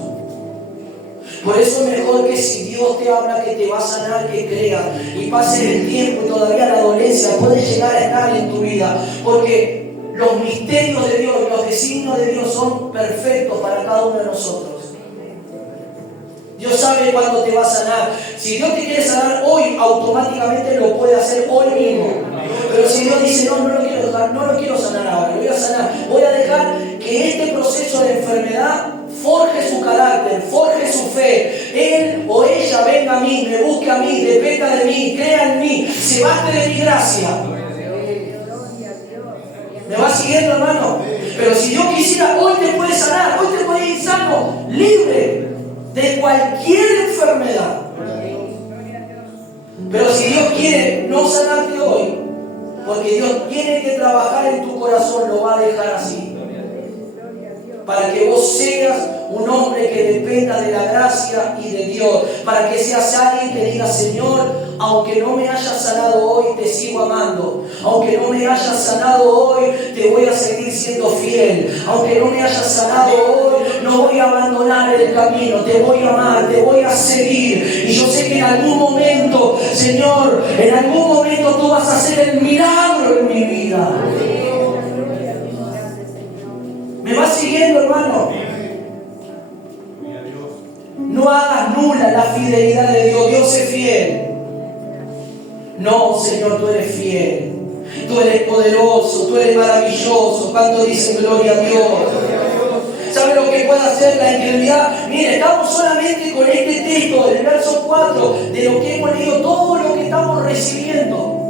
Por eso es mejor que si Dios te habla que te va a sanar, que creas. Y pase el tiempo y todavía la dolencia puede llegar a estar en tu vida. Porque los misterios de Dios, los designios de Dios son perfectos para cada uno de nosotros. Dios sabe cuándo te va a sanar. Si Dios te quiere sanar hoy, automáticamente lo puede hacer hoy mismo. Pero si Dios dice: no lo quiero sanar ahora, lo voy a sanar, voy a dejar que este proceso de enfermedad forje su carácter, forje su fe. Él o ella venga a mí, me busque a mí, dependa de mí, crea en mí, se baste de mi gracia. ¿Me va siguiendo, hermano? Pero si Dios quisiera, hoy te puede sanar, hoy te puede ir sano, libre de cualquier enfermedad. Pero si Dios quiere no sanarte hoy, porque Dios tiene que trabajar en tu corazón, lo va a dejar así. Para que vos seas un hombre que dependa de la gracia y de Dios. Para que seas alguien que diga: Señor, aunque no me hayas sanado hoy, te sigo amando. Aunque no me hayas sanado hoy, te voy a seguir siendo fiel. Aunque no me hayas sanado hoy, no voy a abandonar el camino. Te voy a amar, te voy a seguir. Y yo sé que en algún momento, Señor, en algún momento tú vas a hacer el milagro en mi vida. ¿Me vas siguiendo, hermano? No hagas nula la fidelidad de Dios. Dios es fiel. No, Señor, tú eres fiel. Tú eres poderoso, tú eres maravilloso. ¿Cuánto dicen gloria a Dios? ¿Sabe lo que puede hacer la incredulidad? Mire, estamos solamente con este texto del verso 4 de lo que hemos leído, todo lo que estamos recibiendo.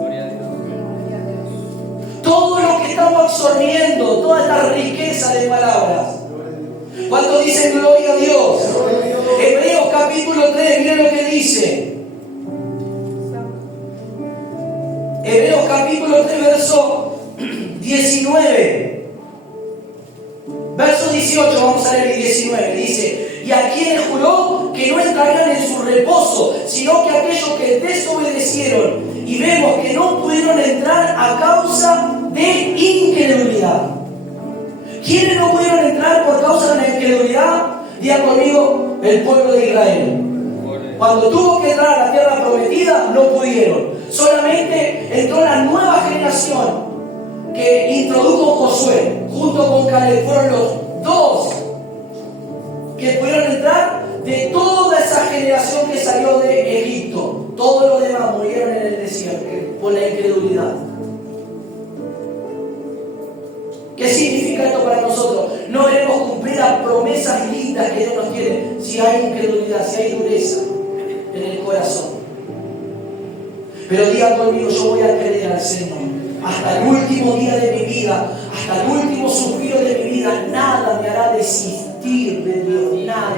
Todo lo que estamos absorbiendo, toda esta riqueza de palabras. ¿Cuánto dicen gloria a Dios? Hebreos capítulo 3, miren lo que dice. Hebreos capítulo 3, verso 19. Verso 18, vamos a leer el 19. Dice: y a quien juró que no entrarían en su reposo, sino que aquellos que desobedecieron, y vemos que no pudieron entrar a causa de incredulidad. ¿Quiénes no pudieron entrar por causa de la incredulidad? Diga conmigo, el pueblo de Israel. Cuando tuvo que entrar a la tierra prometida, no pudieron. Solamente entró la nueva generación que introdujo Josué, junto con Caleb. Fueron los dos que pudieron entrar de toda esa generación que salió de Egipto. Todos los demás murieron en el desierto por la incredulidad. ¿Qué significa esto para nosotros? No veremos cumplir las promesas lindas que Dios nos tiene si hay incredulidad, si hay dureza en el corazón. Pero diga conmigo, yo voy a creer al Señor. Hasta el último día de mi vida, hasta el último suspiro de mi vida, nada me hará desistir de Dios, nada.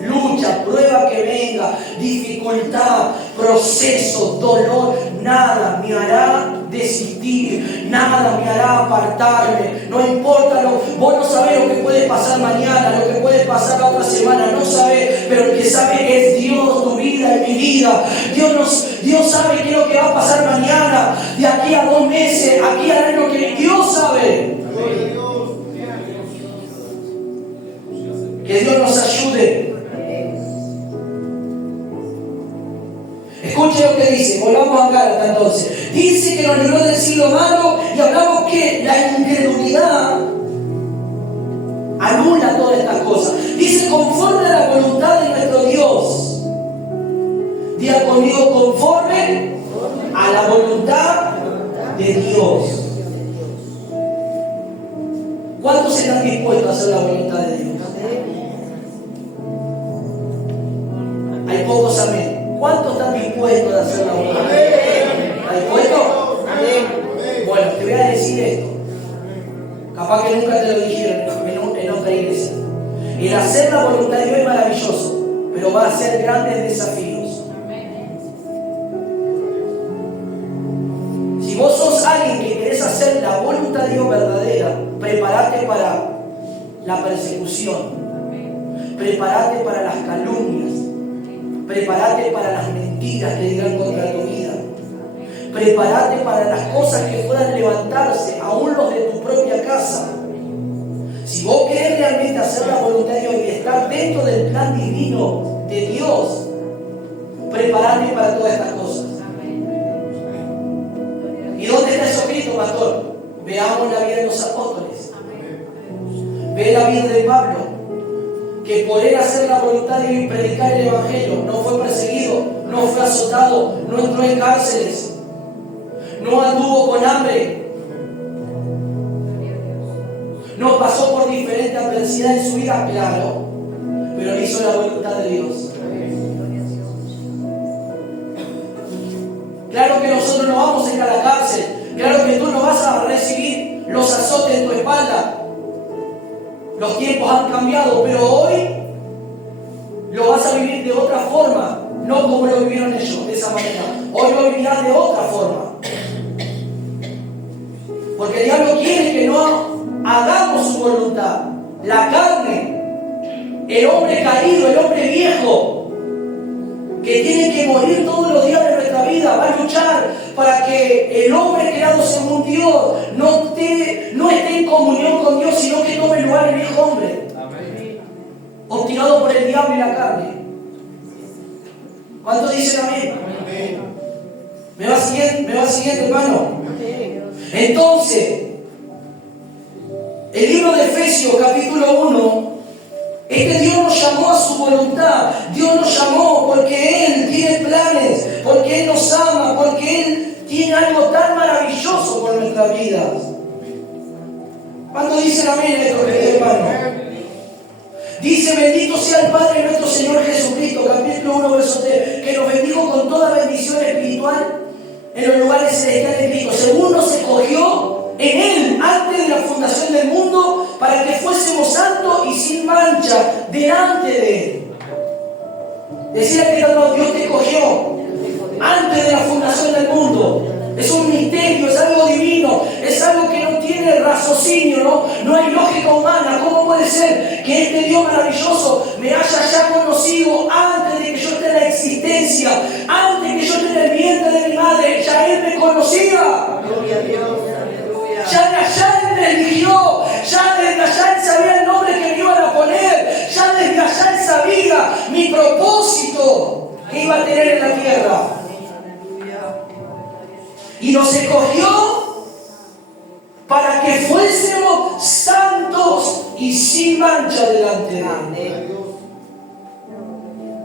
Lucha, prueba que venga, dificultad, proceso, dolor, nada me hará desistir, nada me hará apartarme. No importa, vos no sabés lo que puede pasar mañana, lo que puede pasar la otra semana, no sabés, pero el que sabe es Dios, tu vida y mi vida. Dios sabe qué es lo que va a pasar mañana, de aquí a 2 meses, aquí al año que Dios sabe. Que Dios nos ayude. Escuche lo que dice, volvamos a Gálatas entonces. Dice que nos libró del siglo malo y hablamos que la incredulidad anula todas estas cosas. Dice conforme a la voluntad de nuestro Dios. Diga conmigo, conforme a la voluntad de Dios. ¿Cuántos están dispuestos a hacer la voluntad de Dios? Hay pocos amén. ¿Cuántos están dispuestos a hacer la voluntad de Dios? ¿Están dispuestos? Bueno, te voy a decir esto. Capaz que nunca te lo dijeron en otra iglesia. El hacer la voluntad de Dios es maravilloso, pero va a ser grandes desafíos. Si vos sos alguien que querés hacer la voluntad de Dios verdadera, prepárate para la persecución, prepárate para las calumnias, prepárate para las mentiras que dirán contra tu vida, prepárate para las cosas que puedan levantarse, aún los de tu propia casa. Si vos querés realmente hacer la voluntad de Dios y estar dentro del plan divino de Dios, prepárate para todas estas cosas. ¿Y dónde está eso escrito, pastor? Veamos la vida de los apóstoles. Ve la vida de Pablo, que por él hacer la voluntad de Dios y predicar el Evangelio no fue perseguido, no fue azotado, no entró en cárceles, no anduvo con hambre, no pasó por diferentes adversidades en su vida, claro, pero hizo la voluntad de Dios. Claro que nosotros no vamos a ir a la cárcel, claro que tú no vas a recibir los azotes en tu espalda. Los tiempos han cambiado, pero hoy lo vas a vivir de otra forma, no como lo vivieron ellos, de esa manera. Hoy lo vivirás de otra forma. Porque el diablo quiere que no hagamos su voluntad. La carne, el hombre caído, el hombre viejo, que tiene que morir todos los días de nuestra vida, va a luchar para que el hombre creado según Dios no esté en comunión con Dios, sino que tome lugar el viejo hombre. Amén. Obstinado por el diablo y la carne. ¿Cuántos dicen amén? Amén. ¿Me va siguiendo, hermano? Amén. Entonces, el libro de Efesios, capítulo 1, Dios nos llamó a su voluntad. Dios nos llamó porque Él tiene planes, porque Él nos ama, porque Él tiene algo tan maravilloso por nuestras vidas. ¿Cuántos dicen amén esto, querido hermano? Dice, bendito sea el Padre de nuestro Señor Jesucristo, capítulo 1, verso 3, que nos bendijo con toda bendición espiritual en los lugares celestiales de Cristo, según nos escogió en Él antes de la fundación del mundo, para que fuésemos santos y sin mancha delante de Él. Decía que Dios te escogió antes de la fundación del mundo. Es un misterio, es algo divino, es algo que no tiene raciocinio, no hay lógica humana. ¿Cómo puede ser que este Dios maravilloso me haya ya conocido antes de que yo esté en la existencia, antes de que yo esté en el vientre de mi madre, ya Él me conocía. Gloria a Dios. Aleluya. Ya de allá Él me eligió, ya desde allá Él sabía el nombre que me iban a poner, ya desde allá Él sabía mi propósito que iba a tener en la tierra. Y nos escogió para que fuésemos santos y sin mancha delante de Él. Amén.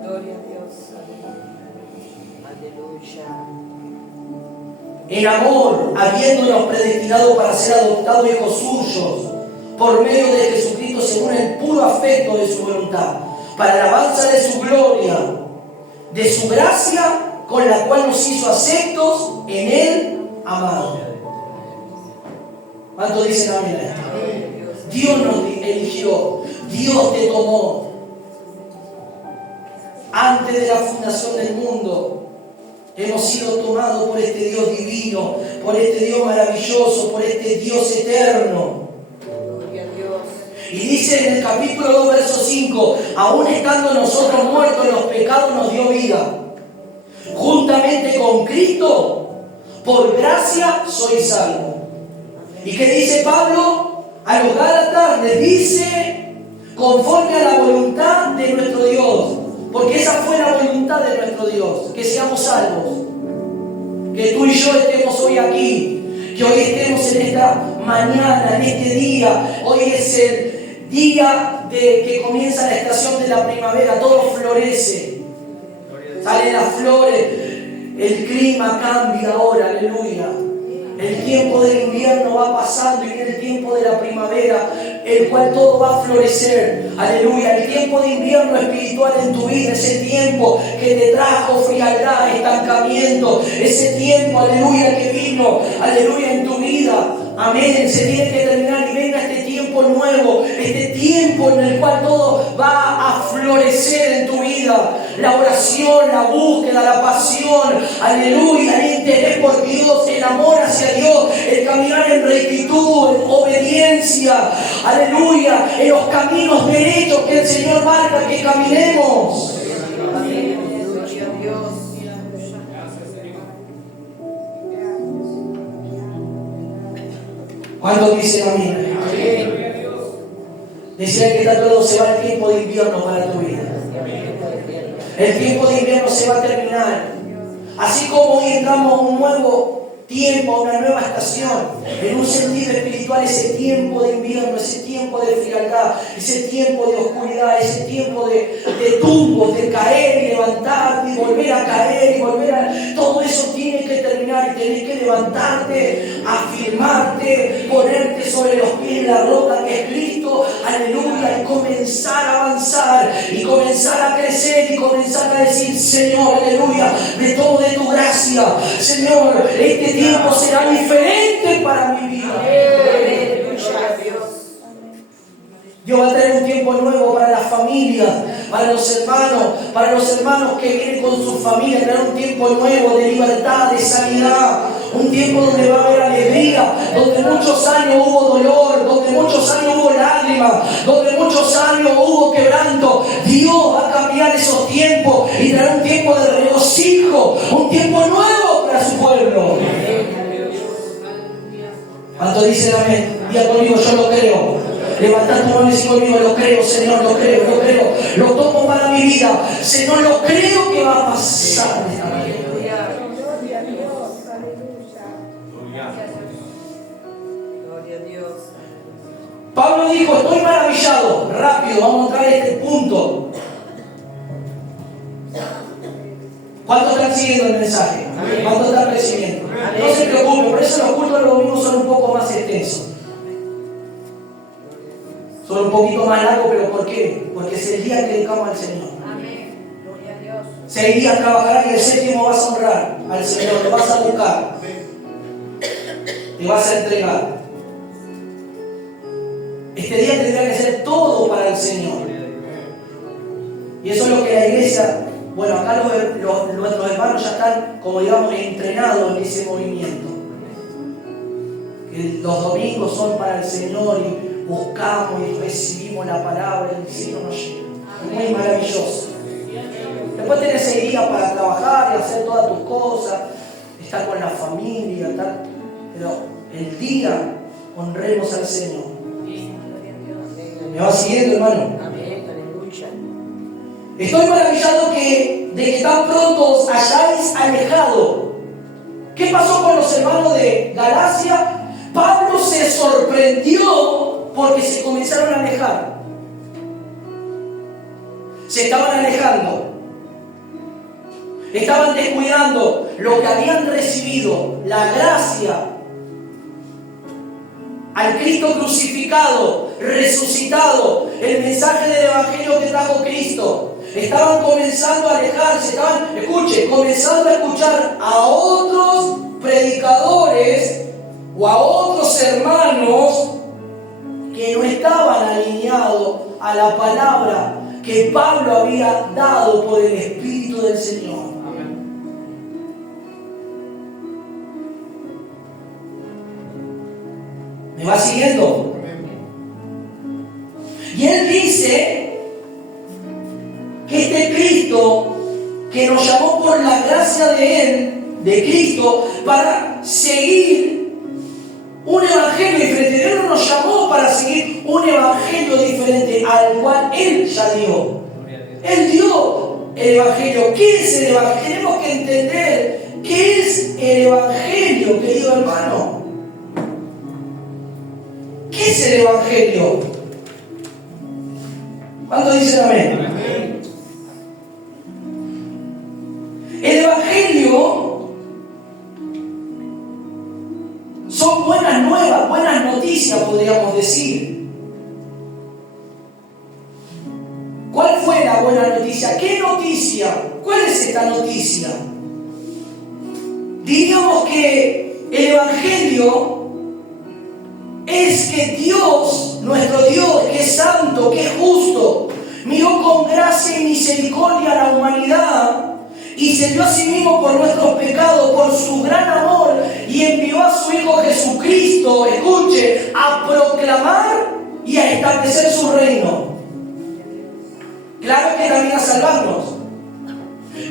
Gloria a Dios. Aleluya. En amor, habiéndonos predestinado para ser adoptados hijos suyos, por medio de Jesucristo, según el puro afecto de su voluntad, para la alabanza de su gloria, de su gracia, con la cual nos hizo aceptos en Él, amado. ¿Cuánto dicen amén a esto? Dios nos eligió, Dios te tomó. Antes de la fundación del mundo, hemos sido tomados por este Dios divino, por este Dios maravilloso, por este Dios eterno. Gloria a Dios. Y dice en el capítulo 2, verso 5, aún estando nosotros muertos en los pecados nos dio vida. Juntamente con Cristo, por gracia sois salvos. ¿Y qué dice Pablo? A los Gálatas les dice, conforme a la voluntad de nuestro Dios. Porque esa fue la voluntad de nuestro Dios, que seamos salvos. Que tú y yo estemos hoy aquí, que hoy estemos en esta mañana, en este día. Hoy es el día que comienza la estación de la primavera, todo florece. Salen las flores, el clima cambia ahora, aleluya. El tiempo del invierno va pasando y viene el tiempo de la primavera, el cual todo va a florecer, aleluya. El tiempo de invierno espiritual en tu vida, ese tiempo que te trajo frialdad, estancamiento, ese tiempo, aleluya, que vino, aleluya, en tu vida. Amén, se tiene que terminar y venga este tiempo nuevo, este tiempo en el cual todo va a florecer en tu vida. La oración, la búsqueda, la pasión, aleluya, el interés por Dios, el amor hacia Dios, el caminar en rectitud, en obediencia, aleluya, en los caminos derechos que el Señor marca que caminemos. Amén. Gloria a Dios. ¿Cuántos dicen amén? Amén. Decía que está todo, se va el tiempo de invierno para tu vida. El tiempo de invierno se va a terminar. Así como hoy entramos a un nuevo tiempo, a una nueva estación, en un sentido espiritual, ese tiempo de invierno, ese tiempo de frialdad, ese tiempo de oscuridad, ese tiempo de tumbos, de caer y levantarte y volver a caer y volver a... Todo eso tiene que terminar y tienes que levantarte, afirmarte, ponerte sobre los pies de la roca que es Cristo, aleluya, y comenzar a avanzar y comenzar a crecer y comenzar a decir, Señor, aleluya, de todo de tu gracia, Señor, este tiempo será diferente para mi vida. Dios va a traer un tiempo nuevo para las familias, para los hermanos que vienen con sus familias, traer un tiempo nuevo de libertad, de sanidad, un tiempo donde va a haber alegría, donde muchos años hubo dolor, donde muchos años hubo lágrimas, donde muchos años hubo quebranto. Dios va a cambiar esos tiempos y traer un tiempo de regocijo, un tiempo nuevo para su pueblo. ¿Cuánto dicen amén? Diga conmigo, yo lo creo. Levantad tu mano y decir conmigo, lo creo, Señor, lo creo, lo tomo para mi vida. Señor, lo creo que va a pasar. Gloria a Dios. Pablo dijo, estoy maravillado. Rápido, vamos a entrar a este punto. ¿Cuántos están siguiendo el mensaje? ¿Cuántos están recibiendo? No se preocupen, por eso los cultos de los domingos son un poco más extensos. Son un poquito más largos, pero ¿por qué? Porque es el día que dedicamos al Señor. Amén. Gloria a Dios. 6 días trabajarás y el séptimo vas a honrar al Señor, lo vas a buscar, te vas a entregar. Este día tendría que ser todo para el Señor. Y eso es lo que la iglesia, bueno, acá nuestros hermanos ya están, como digamos, entrenados en ese movimiento. Que los domingos son para el Señor y buscamos y recibimos la palabra y el Señor nos llena. muy maravilloso. Después tenés 6 días para trabajar y hacer todas tus cosas, estar con la familia, tal. Pero el día honremos al Señor. ¿Me va siguiendo, hermano? Amén, aleluya. Estoy maravillado de que tan pronto os hayáis alejado. ¿Qué pasó con los hermanos de Galacia? Pablo se sorprendió porque se comenzaron a alejar. Se estaban alejando. Estaban descuidando lo que habían recibido, la gracia, al Cristo crucificado, resucitado, el mensaje del Evangelio que trajo Cristo. Estaban comenzando a alejarse, comenzando a escuchar a otros predicadores o a otros hermanos que no estaban alineados a la palabra que Pablo había dado por el Espíritu del Señor. ¿Me va siguiendo? Y él dice que este Cristo que nos llamó por la gracia de Él, de Cristo, para seguir un evangelio diferente. Él no nos llamó para seguir un evangelio diferente al cual Él ya dio. Él dio el evangelio. ¿Qué es el evangelio? Tenemos que entender qué es el evangelio, querido hermano. ¿Qué es el evangelio? ¿Cuántos dicen amén? Amén. El evangelio son buenas nuevas, buenas noticias, podríamos decir. ¿Cuál fue la buena noticia? ¿Qué noticia? ¿Cuál es esta noticia? Diríamos que el evangelio es que Dios, nuestro Dios, que es santo, que es justo, miró con gracia y misericordia a la humanidad y se dio a sí mismo por nuestros pecados, por su gran amor, y envió a su Hijo Jesucristo, escuche, a proclamar y a establecer su reino. Claro que también a salvarnos.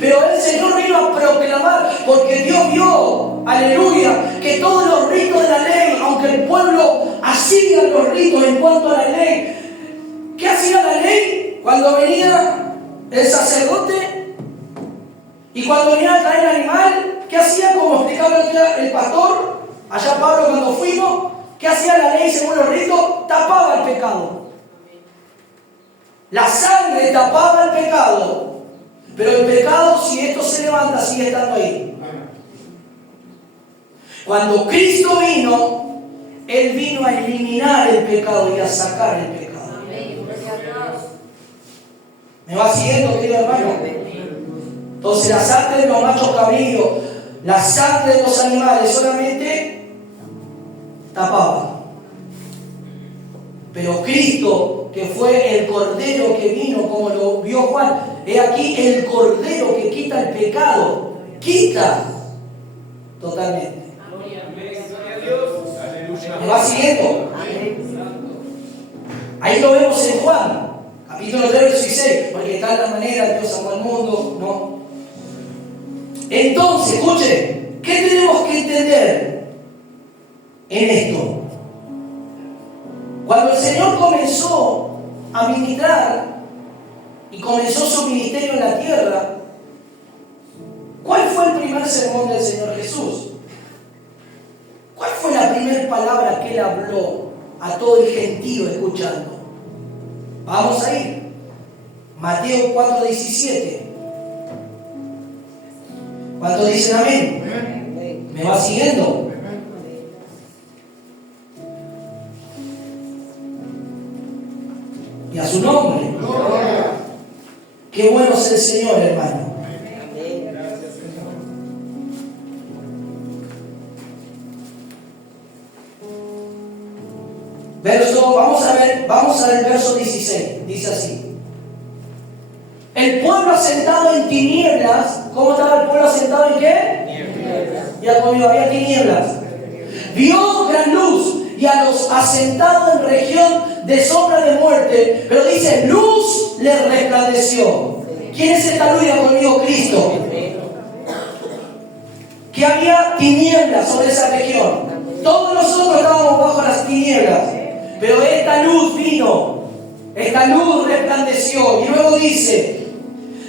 Pero el Señor vino a proclamar, porque Dios vio, aleluya, que todos los ritos de la ley, aunque el pueblo hacía los ritos en cuanto a la ley, ¿qué hacía la ley? Cuando venía el sacerdote y cuando venía a traer el animal, ¿qué hacía? Como explicaba el pastor, allá Pablo cuando fuimos, ¿qué hacía la ley según los ritos? Tapaba el pecado. La sangre tapaba el pecado. Pero el pecado, si esto se levanta, sigue estando ahí. Cuando Cristo vino, Él vino a eliminar el pecado y a sacar el pecado. ¿Me va siguiendo, querido hermano? Entonces la sangre de los machos cabríos, la sangre de los animales solamente tapaba. Pero Cristo, que fue el Cordero que vino, como lo vio Juan, he aquí el Cordero que quita el pecado, quita totalmente. ¿Me va siguiendo? Ahí lo vemos en Juan, capítulo 3, verso 16, porque de tal manera Dios amó al mundo, ¿no? Entonces, escuche, ¿qué tenemos que entender en esto? Cuando el Señor comenzó a ministrar y comenzó su ministerio en la tierra, ¿cuál fue el primer sermón del Señor Jesús? ¿Cuál fue la primera palabra que Él habló a todo el gentío escuchando? Vamos a ir. Mateo 4:17. ¿Cuántos dicen amén? ¿Me va siguiendo? Y a su nombre. Qué bueno es el Señor, hermano. Vamos a ver el verso 16. Dice así: el pueblo asentado en tinieblas. ¿Cómo estaba el pueblo asentado en qué? Tinieblas. Ya conmigo, había tinieblas. Vio gran luz, y a los asentados en región de sombra de muerte, pero dice, luz les resplandeció. ¿Quién es esta luz? Conmigo, Cristo. Que había tinieblas sobre esa región. Todos nosotros estábamos bajo las tinieblas, pero esta luz vino, esta luz resplandeció. Y luego dice,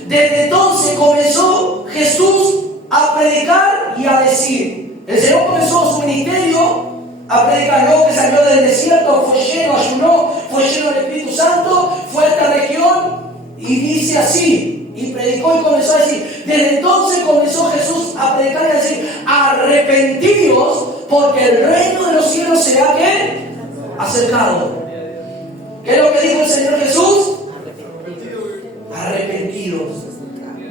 desde entonces comenzó Jesús a predicar y a decir. El Señor comenzó su ministerio a predicar, luego que salió del desierto, fue lleno, ayunó, fue lleno del Espíritu Santo, fue a esta región y dice así, y predicó y comenzó a decir, desde entonces comenzó Jesús a predicar y a decir, arrepentíos porque el reino de los cielos será ¿qué? Acercado. ¿Qué es lo que dijo el Señor Jesús? Arrepentidos,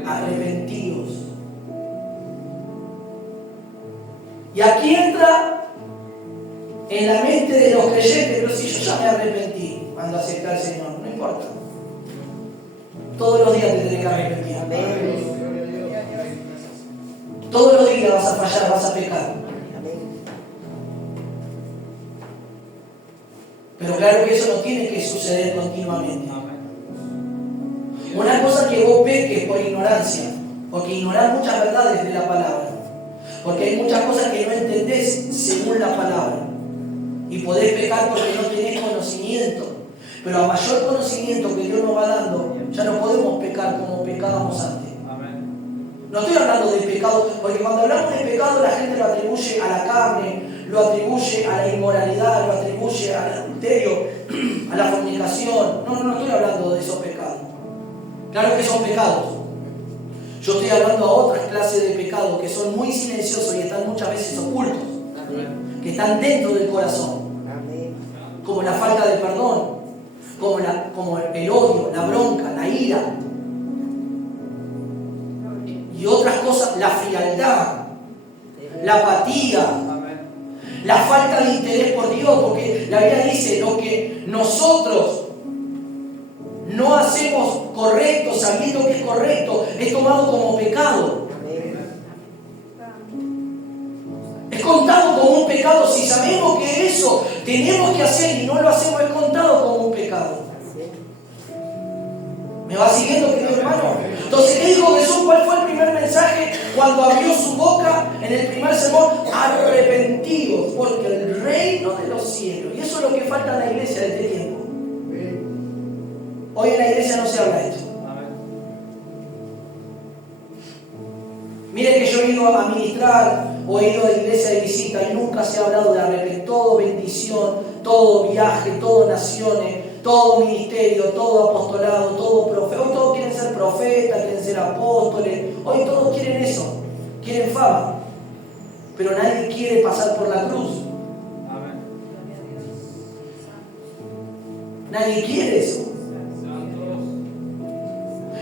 arrepentidos. Y aquí entra en la mente de los creyentes, pero si yo ya me arrepentí cuando acepté al Señor, no importa. Todos los días te tenés que arrepentir. Todos los días vas a fallar, vas a pecar. Pero claro que eso no tiene que suceder continuamente. Una cosa que vos peques por ignorancia, porque ignorás muchas verdades de la palabra. Porque hay muchas cosas que no entendés según la palabra. Y podés pecar porque no tenés conocimiento. Pero a mayor conocimiento que Dios nos va dando, ya no podemos pecar como pecábamos antes. No estoy hablando de pecado, porque cuando hablamos de pecado la gente lo atribuye a la carne, lo atribuye a la inmoralidad, lo atribuye al adulterio, a la fornicación. No estoy hablando de esos pecados. Claro que son pecados. Yo estoy hablando a otras clases de pecados que son muy silenciosos y están muchas veces ocultos, que están dentro del corazón, como la falta de perdón, como el odio, la bronca, la ira y otras cosas, la frialdad, la apatía, la falta de interés por Dios, porque la Biblia dice lo que nosotros no hacemos correcto, sabiendo que es correcto, es tomado como pecado. Es contado como un pecado. Si sabemos que eso tenemos que hacer y no lo hacemos, es contado como un pecado. ¿Me va siguiendo, querido hermano? Entonces, ¿qué dijo Jesús? ¿Cuál fue el primer mensaje cuando abrió su boca en el primer sermón? Arrepentidos, porque el reino de los cielos. Y eso es lo que falta en la iglesia de este tiempo. Hoy en la iglesia no se habla de esto. Mire que yo he ido a ministrar o he ido a la iglesia de visita y nunca se ha hablado de arrepentimiento. Todo bendición, todo viaje, todo naciones, todo ministerio, todo apostolado, todo profeta. Hoy todos quieren ser profetas, quieren ser apóstoles. Hoy todos quieren eso, quieren fama. Pero nadie quiere pasar por la cruz. Nadie quiere eso.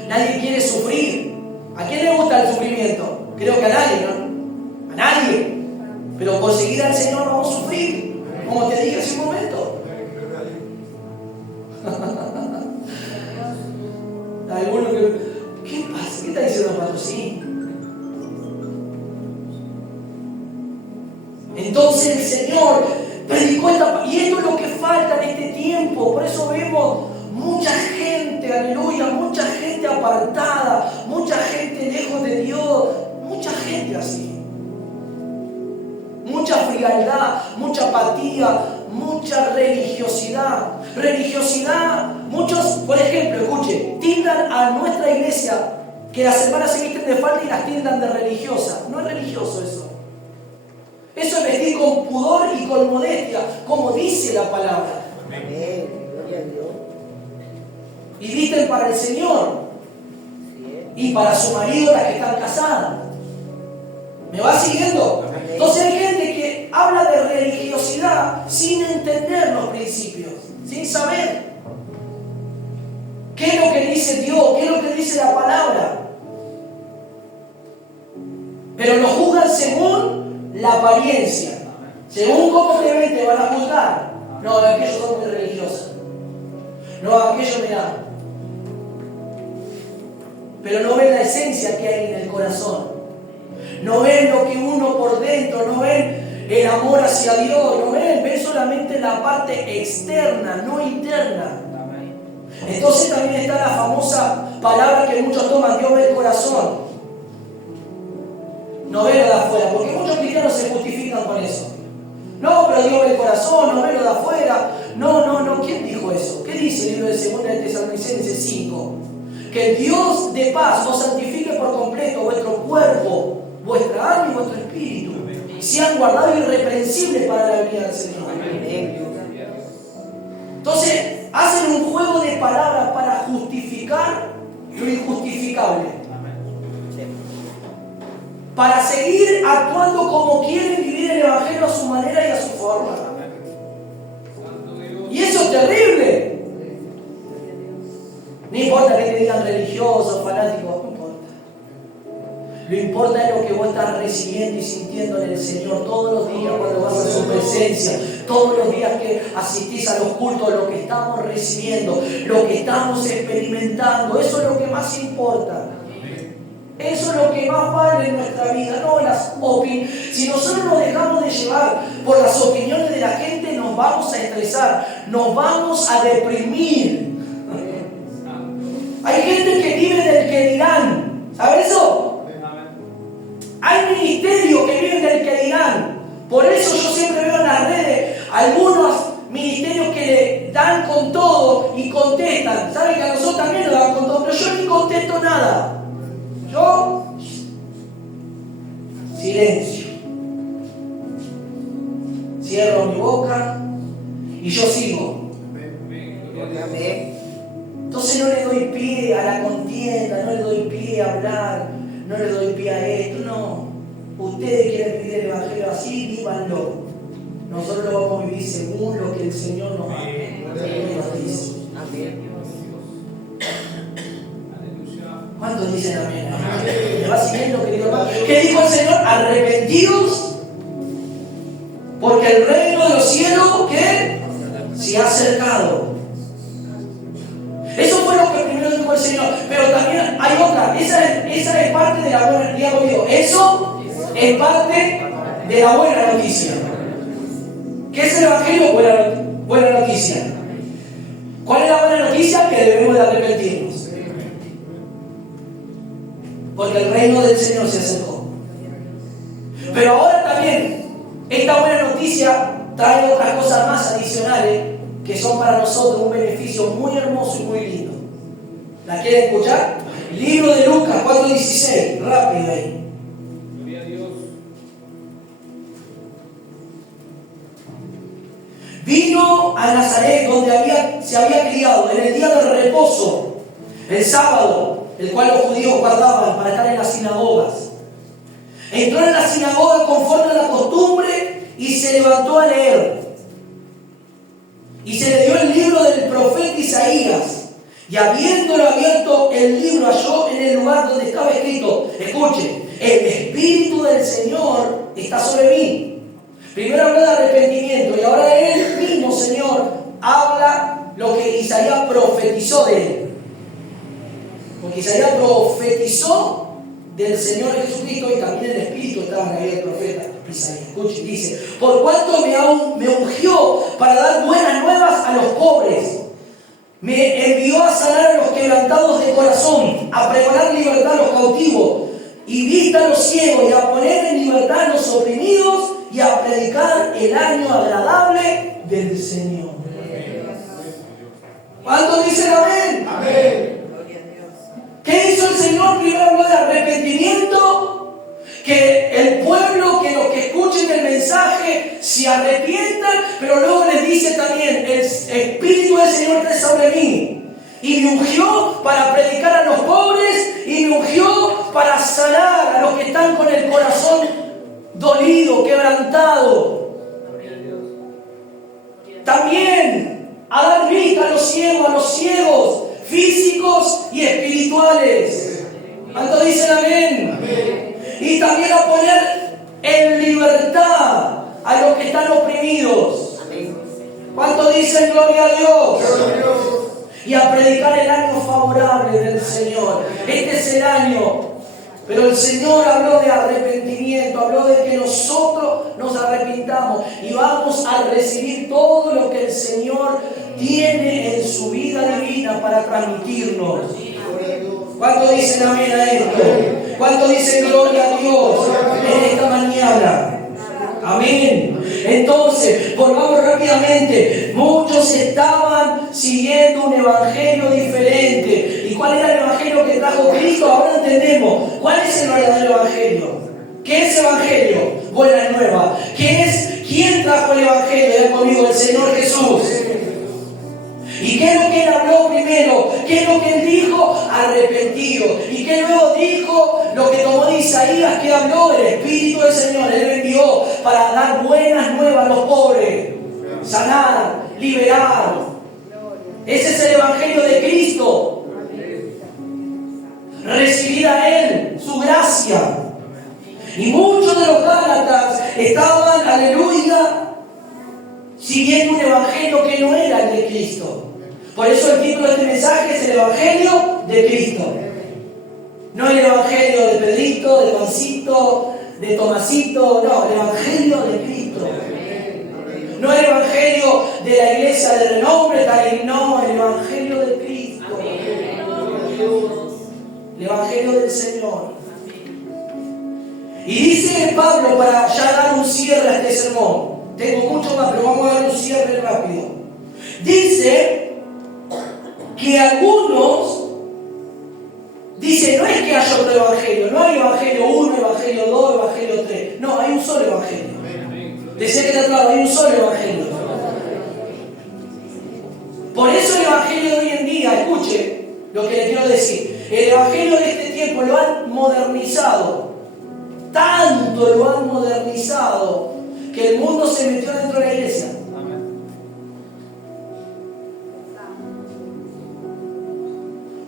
Nadie quiere sufrir. ¿A quién le gusta el sufrimiento? Creo que a nadie, ¿no? A nadie. Pero por seguir al Señor vamos a sufrir. Como te dije hace un momento. Alguno que... ¿Qué pasa? ¿Qué está diciendo Pastor? Sí. Entonces el Señor predicó esta... Y esto es lo que falta en este tiempo. Por eso vemos mucha gente, aleluya, mucha gente apartada, mucha gente lejos de Dios, mucha gente así. Mucha frialdad, mucha apatía, mucha religiosidad. Religiosidad, muchos, por ejemplo, escuche, tildan a nuestra iglesia que las hermanas se visten de falda y las tildan de religiosa. No es religioso eso. Eso es vestir con pudor y con modestia, como dice la palabra. Amén. Gloria a Dios. Y visten para el Señor y para su marido las que están casadas. ¿Me va siguiendo? Entonces hay gente que habla de religiosidad sin entender los principios, sin saber qué es lo que dice Dios, qué es lo que dice la palabra. Pero lo juzgan según la apariencia, según cómo te van a juzgar. No, aquellos son muy religiosos. No, aquellos me dan. Pero no ven la esencia que hay en el corazón. No ven lo que uno por dentro, no ven el amor hacia Dios. ¿No ven? Ven solamente la parte externa, no interna. Entonces también está la famosa palabra que muchos toman: Dios ve el corazón. No ve lo de afuera, porque muchos cristianos se justifican con eso. No, pero Dios ve el corazón, no ve lo de afuera. No, ¿quién dijo eso? ¿Qué dice el libro de 2 de Tesalonicenses 5? Que el Dios de paz os santifique por completo vuestro cuerpo, vuestra alma y vuestro espíritu, sean guardados irreprensibles para la venida del Señor. Entonces, hacen un juego de palabras para justificar lo injustificable, para seguir actuando como quieren, vivir el Evangelio a su manera y a su forma. Y eso es terrible. No importa que te digan religiosos, fanáticos, no importa. Lo importa es lo que vos estás recibiendo y sintiendo en el Señor todos los días cuando vas a su presencia, todos los días que asistís a los cultos, lo que estamos recibiendo, lo que estamos experimentando. Eso es lo que más importa. Eso es lo que más vale en nuestra vida, no las opiniones. Si nosotros nos dejamos de llevar por las opiniones de la gente, nos vamos a estresar, nos vamos a deprimir. Hay gente que vive del que dirán. ¿Sabes eso? Hay ministerios que viven del que dirán. Por eso yo siempre veo en las redes algunos ministerios que le dan con todo y contestan. ¿Saben que a nosotros también nos dan con todo? Pero yo ni contesto nada. Yo, silencio. Cierro mi boca y yo sigo. Entonces no le doy pie a la contienda, no le doy pie a hablar, no le doy pie a esto, no. Ustedes quieren vivir el Evangelio así, vívanlo. Nosotros lo vamos a vivir según lo que el Señor nos dice. ¿Cuántos dicen amén? ¿Me va siguiendo, querido hermano? ¿Qué dijo el Señor? Arrepentidos, porque el reino de los cielos, ¿qué? Se ha acercado. Eso fue lo que primero dijo el Señor. Pero también hay otra. Esa es parte de la buena noticia. Eso es parte de la buena noticia. ¿Qué es el Evangelio? Buena noticia. ¿Cuál es la buena noticia? Que debemos de arrepentirnos. Porque el reino del Señor se acercó. Pero ahora también, esta buena noticia trae otras cosas más adicionales que son para nosotros un beneficio muy hermoso y muy lindo. ¿La quieren escuchar? Libro de Lucas 4:16, rápido ahí. Gloria a Dios. Vino a Nazaret, donde se había criado, en el día del reposo, el sábado, el cual los judíos guardaban para estar en las sinagogas. Entró en la sinagoga conforme a la costumbre y se levantó a leer. Y se le dio el libro del profeta Isaías. Y habiéndolo abierto el libro, halló en el lugar donde estaba escrito: escuchen, el Espíritu del Señor está sobre mí. Primero habló de arrepentimiento y ahora él mismo, Señor, habla lo que Isaías profetizó de él. Porque Isaías profetizó del Señor Jesucristo y también el Espíritu estaba en la vida del profeta Isaías. Escuchen, dice: por cuanto me ungió para dar buenas nuevas a los pobres, me envió a sanar a los quebrantados de corazón, a pregonar libertad a los cautivos y vista a los ciegos, y a poner en libertad a los oprimidos, y a predicar el año agradable del Señor. ¿Cuántos dicen amén? Amén. ¿Qué hizo el Señor? Primero habló de arrepentimiento, que el pueblo, que los que escuchen el mensaje se arrepientan, pero luego les dice también: el Espíritu del Señor está sobre mí, y me ungió para predicar a los pobres, y me ungió para sanar a los que están con el corazón dolido, quebrantado. También a dar vista a los ciegos físicos y espirituales. ¿Cuántos dicen amén? Amén. Y también a poner en libertad a los que están oprimidos. ¿Cuántos dicen gloria a Dios? Y a predicar el año favorable del Señor. Este es el año. Pero el Señor habló de arrepentimiento, habló de que nosotros nos nos arrepintamos y vamos a recibir todo lo que el Señor tiene en su vida divina para transmitirnos. ¿Cuánto dicen amén a esto? ¿Cuánto dicen gloria a Dios en esta mañana? Amén. Entonces, volvamos rápidamente. Muchos estaban siguiendo un evangelio diferente. ¿Y cuál era el evangelio que trajo Cristo? Ahora entendemos. ¿Cuál es el verdadero evangelio? ¿Qué es evangelio? Buena nueva. ¿Quién trajo el evangelio? Diga conmigo, el Señor Jesús. ¿Y qué es lo que Él habló primero? ¿Qué es lo que Él dijo? Arrepentido. ¿Y qué luego dijo? Lo que tomó de Isaías, que habló el Espíritu del Señor. Él envió para dar buenas nuevas a los pobres. Sanar, liberar. Ese es el Evangelio de Cristo. Recibir a Él, su gracia. Y muchos de los gálatas estaban, aleluya, siguiendo un evangelio que no era el de Cristo. Por eso el título de este mensaje es el Evangelio de Cristo. No el Evangelio de Pedrito, de Juancito, de Tomasito, no, el Evangelio de Cristo. No el Evangelio de la iglesia de renombre, no, el Evangelio de Cristo. El Evangelio del Señor. Y dice Pablo, para ya dar un cierre a este sermón, tengo mucho más, pero vamos a dar un cierre rápido. Dice que algunos, dice, no es que haya otro evangelio, no hay evangelio 1, evangelio 2, evangelio 3, no, hay un solo evangelio. Decía que está claro, hay un solo evangelio. Por eso el evangelio de hoy en día, escuche lo que le quiero decir, el evangelio de este tiempo lo han modernizado, tanto lo han modernizado, que el mundo se metió dentro de la iglesia.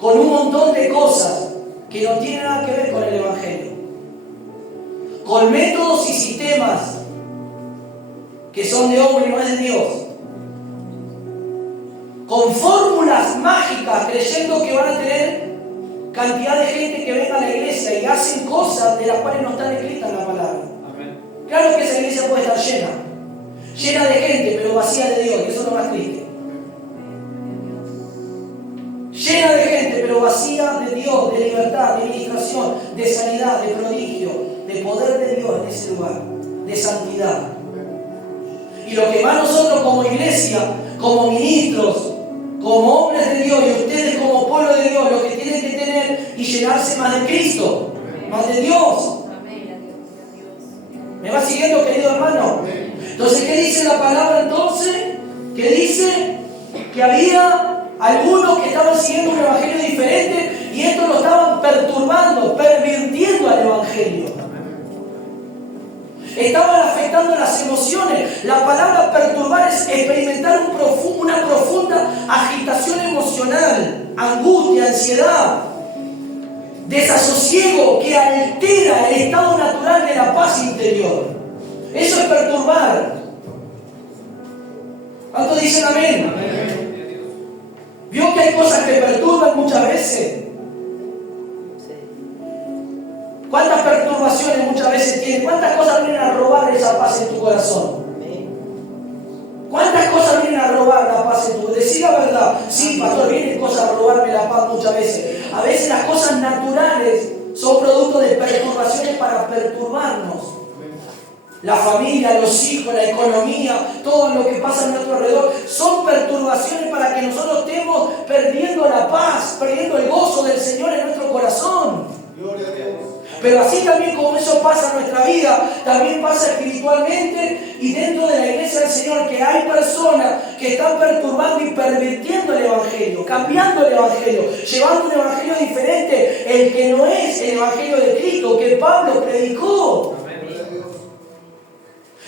Con un montón de cosas que no tienen nada que ver con el evangelio. Con métodos y sistemas que son de hombre y no es de Dios. Con fórmulas mágicas, creyendo que van a tener cantidad de gente que venga a la iglesia y hacen cosas de las cuales no están escritas en la palabra. Claro que esa iglesia puede estar llena de gente, pero vacía de Dios, y eso es lo más triste. Llena de gente, pero vacía de Dios, de libertad, de ministración, de sanidad, de prodigio, de poder de Dios en ese lugar, de santidad. Y lo que más nosotros como iglesia, como ministros, como hombres de Dios, y ustedes como pueblo de Dios, lo que tienen que tener y llenarse más de Cristo, más de Dios. ¿Me va siguiendo, querido hermano? Entonces, ¿qué dice la palabra entonces? Que dice que había algunos que estaban siguiendo un evangelio diferente y estos lo estaban perturbando, pervirtiendo al evangelio. Estaban afectando las emociones. La palabra perturbar es experimentar una profunda agitación emocional, angustia, ansiedad, desasosiego que altera el estado natural de la paz interior. Eso es perturbar. ¿Cuántos dicen amén? ¿Vio que hay cosas que perturban muchas veces? ¿Cuántas perturbaciones muchas veces tienes? ¿Cuántas cosas vienen a robar esa paz en tu corazón? ¿Cuántas cosas vienen a robar la paz en tu corazón? Decí la verdad. Sí, pastor, vienen cosas a robarme la paz muchas veces. A veces las cosas naturales son producto de perturbaciones para perturbarnos. La familia, los hijos, la economía, todo lo que pasa a nuestro alrededor, son perturbaciones para que nosotros estemos perdiendo la paz, perdiendo el gozo del Señor en nuestro corazón. Gloria a Dios. Pero así también como eso pasa en nuestra vida, también pasa espiritualmente y dentro de la iglesia del Señor, que hay personas que están perturbando y pervirtiendo el evangelio, cambiando el evangelio, llevando un evangelio diferente, el que no es el evangelio de Cristo, que Pablo predicó.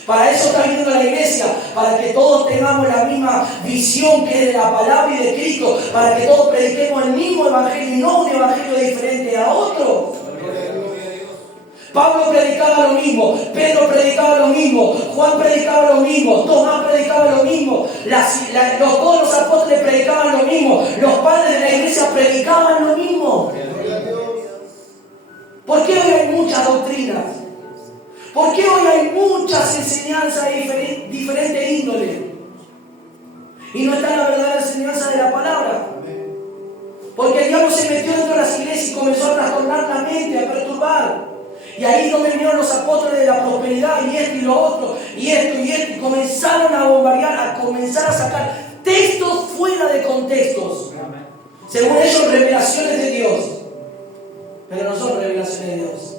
Para eso está viniendo la iglesia, para que todos tengamos la misma visión que es de la palabra y de Cristo, para que todos prediquemos el mismo evangelio y no un evangelio diferente a otro. Pablo predicaba lo mismo, Pedro predicaba lo mismo, Juan predicaba lo mismo, Tomás predicaba lo mismo, todos los apóstoles predicaban lo mismo, los padres de la iglesia predicaban lo mismo. ¿Por qué hoy hay muchas doctrinas? ¿Por qué hoy hay muchas enseñanzas de diferente índole? Y no está la verdadera enseñanza de la palabra. Porque el diablo se metió dentro de las iglesias y comenzó a trastornar la mente, a perturbar. Y ahí es donde vinieron los apóstoles de la prosperidad, y esto y lo otro, y esto y esto, y comenzaron a bombardear, a comenzar a sacar textos fuera de contextos. Según ellos, revelaciones de Dios. Pero no son revelaciones de Dios.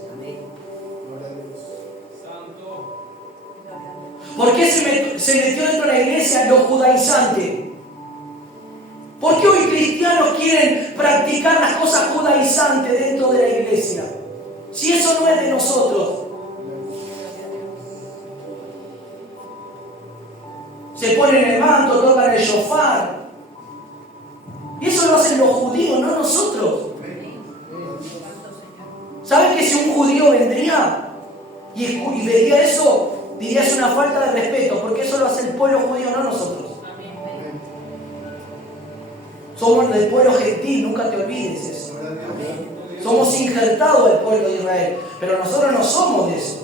¿Por qué se metió dentro de la iglesia lo judaizante? ¿Por qué hoy cristianos quieren practicar las cosas judaizantes dentro de la iglesia? Si eso no es de nosotros. Se ponen el manto, tocan el shofar. Y eso lo hacen los judíos, no nosotros. ¿Saben que si un judío vendría y vería eso, diría es una falta de respeto? Porque eso lo hace el pueblo judío, no nosotros. Somos del pueblo gentil, nunca te olvides eso. Somos injertados del pueblo de Israel, pero nosotros no somos de eso.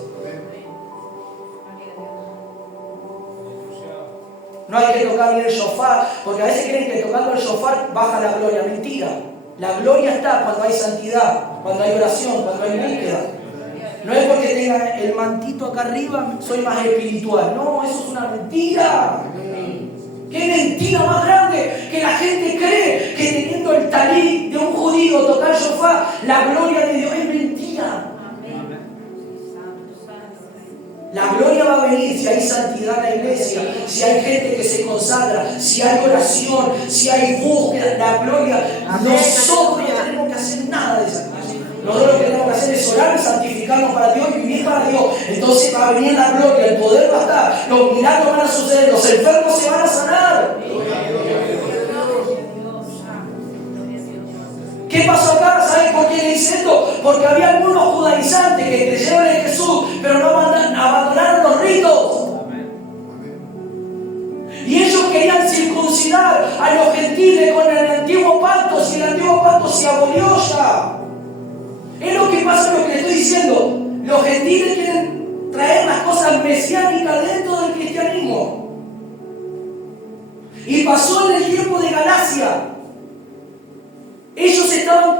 No hay que tocar ni el shofar, porque a veces creen que tocando el shofar baja la gloria. Mentira. La gloria está cuando hay santidad, cuando hay oración, cuando hay búsqueda. No es porque tenga el mantito acá arriba, soy más espiritual. No, eso es una mentira. ¡Qué mentira más grande! Que la gente cree que teniendo el talí de un judío tocar shofar, la gloria de Dios es mentira. La gloria va a venir si hay santidad en la iglesia, si hay gente que se consagra, si hay oración, si hay búsqueda, la gloria. Nosotros no tenemos que hacer nada de esas cosas. Nosotros lo que tenemos que hacer es orar, santificarnos para Dios y vivir para Dios. Entonces va a venir la gloria, el poder va a estar, los milagros van a suceder, los enfermos se van a sanar. ¿Qué pasó acá? ¿Saben por qué le hice esto? Porque había algunos judaizantes que creyeron en Jesús, pero no abandonaron los ritos. Y ellos querían circuncidar a los gentiles con el antiguo pacto, si el antiguo pacto se abolió ya. Es lo que pasa, lo que le estoy diciendo. Los gentiles quieren traer las cosas mesiánicas dentro del cristianismo. Y pasó en el tiempo de Galacia. Ellos estaban,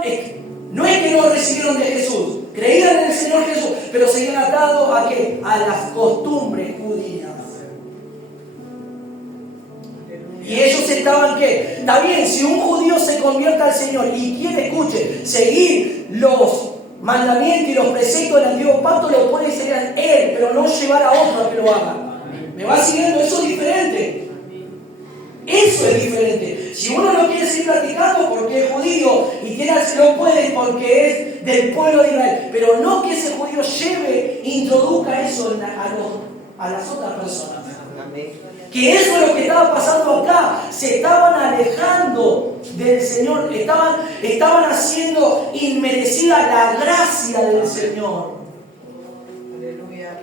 no es que no recibieron de Jesús, creían en el Señor Jesús, pero seguían atados ¿a qué? A las costumbres judías. Y ellos estaban ¿qué? Está bien, si un judío se convierte al Señor y quiere, escuche, seguir los mandamientos y los preceptos del antiguo pacto, lo puede seguir a él, pero no llevar a otro a que lo haga. ¿Me va siguiendo? Eso es diferente. Eso es diferente. Si uno no quiere seguir practicando porque es judío y lo puede porque es del pueblo de Israel, pero no que ese judío introduzca eso a las otras personas. Que eso es lo que estaba pasando acá. Se estaban alejando del Señor, estaban haciendo inmerecida la gracia del Señor. Aleluya.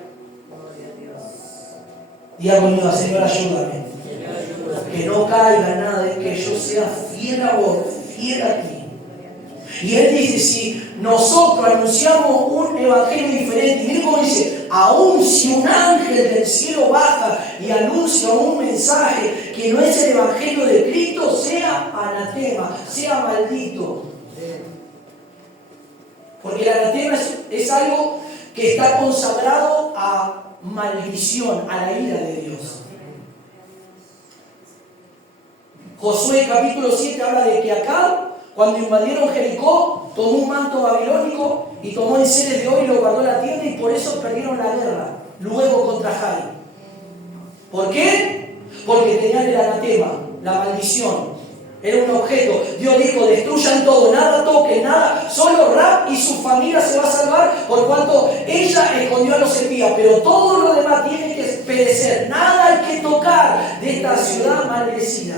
Gloria a Dios. Diga conmigo, Señor, ayúdame. Que no caiga nada, de que yo sea fiel a vos, fiel a ti. Y Él dice, si nosotros anunciamos un evangelio diferente, y mire cómo dice, aún si un ángel del cielo baja y anuncia un mensaje que no es el evangelio de Cristo, sea anatema, sea maldito. Porque el anatema es algo que está consagrado a maldición, a la ira de Dios. Josué capítulo 7 habla de que acá, cuando invadieron Jericó, tomó un manto babilónico y tomó enseres de oro y lo guardó en la tienda, y por eso perdieron la guerra luego contra Jai. ¿Por qué? Porque tenían el anatema, la maldición. Era un objeto. Dios dijo, destruyan todo, nada toquen, nada, solo Rahab y su familia se va a salvar, por cuanto ella escondió a los espías, pero todo lo demás tiene que perecer, nada hay que tocar de esta ciudad maldecida.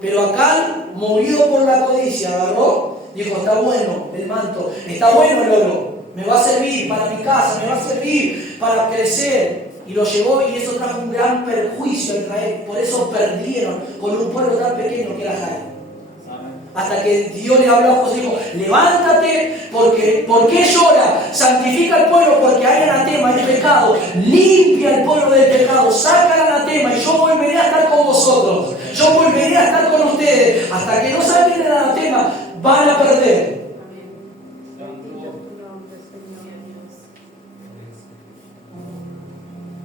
Pero acá, movido por la codicia, agarró, dijo, está bueno el manto, está bueno el oro, me va a servir para mi casa, me va a servir para crecer. Y lo llevó, y eso trajo un gran perjuicio a Israel. Por eso perdieron con un pueblo tan pequeño que era Jai. Hasta que Dios le habló a José y dijo, levántate, ¿por qué llora? Santifica al pueblo porque hay anatema, hay pecado. Limpia al pueblo del pecado, saca el anatema y yo volveré a estar con vosotros. Yo volveré a estar con ustedes. Hasta que no saquen el anatema, van a perder.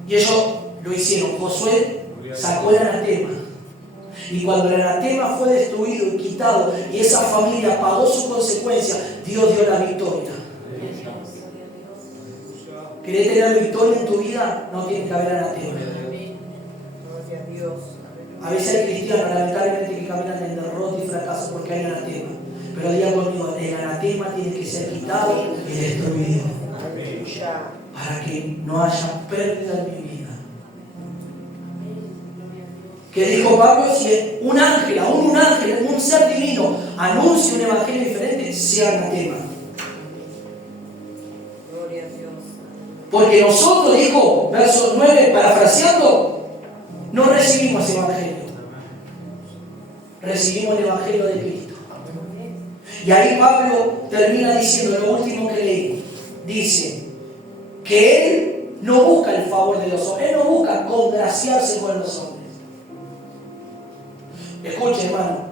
Y ellos lo hicieron. Josué sacó el anatema. Y cuando el anatema fue destruido y quitado y esa familia pagó su consecuencia, Dios dio la victoria. ¿Querés tener victoria en tu vida? No tiene que haber anatema. A veces hay cristianos, lamentablemente, que caminan en derrota y fracaso porque hay anatema. Pero diga conmigo, el anatema tiene que ser quitado y destruido. Para que no haya pérdida en mi vida. Que dijo Pablo, si un ángel, un ser divino, anuncia un evangelio diferente, sea anatema. Gloria a Dios. Porque nosotros, dijo, verso 9, parafraseando, no recibimos evangelio. Recibimos el evangelio de Cristo. Y ahí Pablo termina diciendo, lo último que leí, dice que él no busca el favor de los hombres, él no busca congraciarse con los hombres. Escuchen, hermano.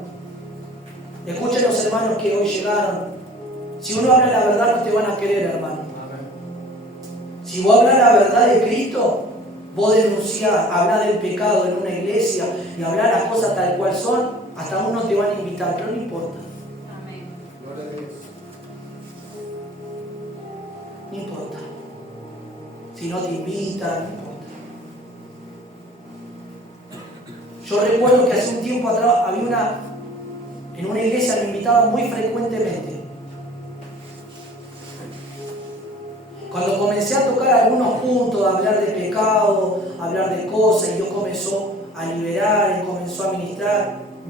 Escuchen los hermanos que hoy llegaron. Si uno habla la verdad, no te van a querer, hermano. Si vos hablas la verdad de Cristo, vos denunciás, hablar del pecado en una iglesia y hablar las cosas tal cual son, hasta uno te van a invitar, pero no importa. No importa. Si no te invitan, no importa. Yo recuerdo que hace un tiempo atrás había en una iglesia me invitaban muy frecuentemente. Cuando comencé a tocar algunos puntos, a hablar de pecado, a hablar de cosas, y Dios comenzó a liberar y comenzó a ministrar,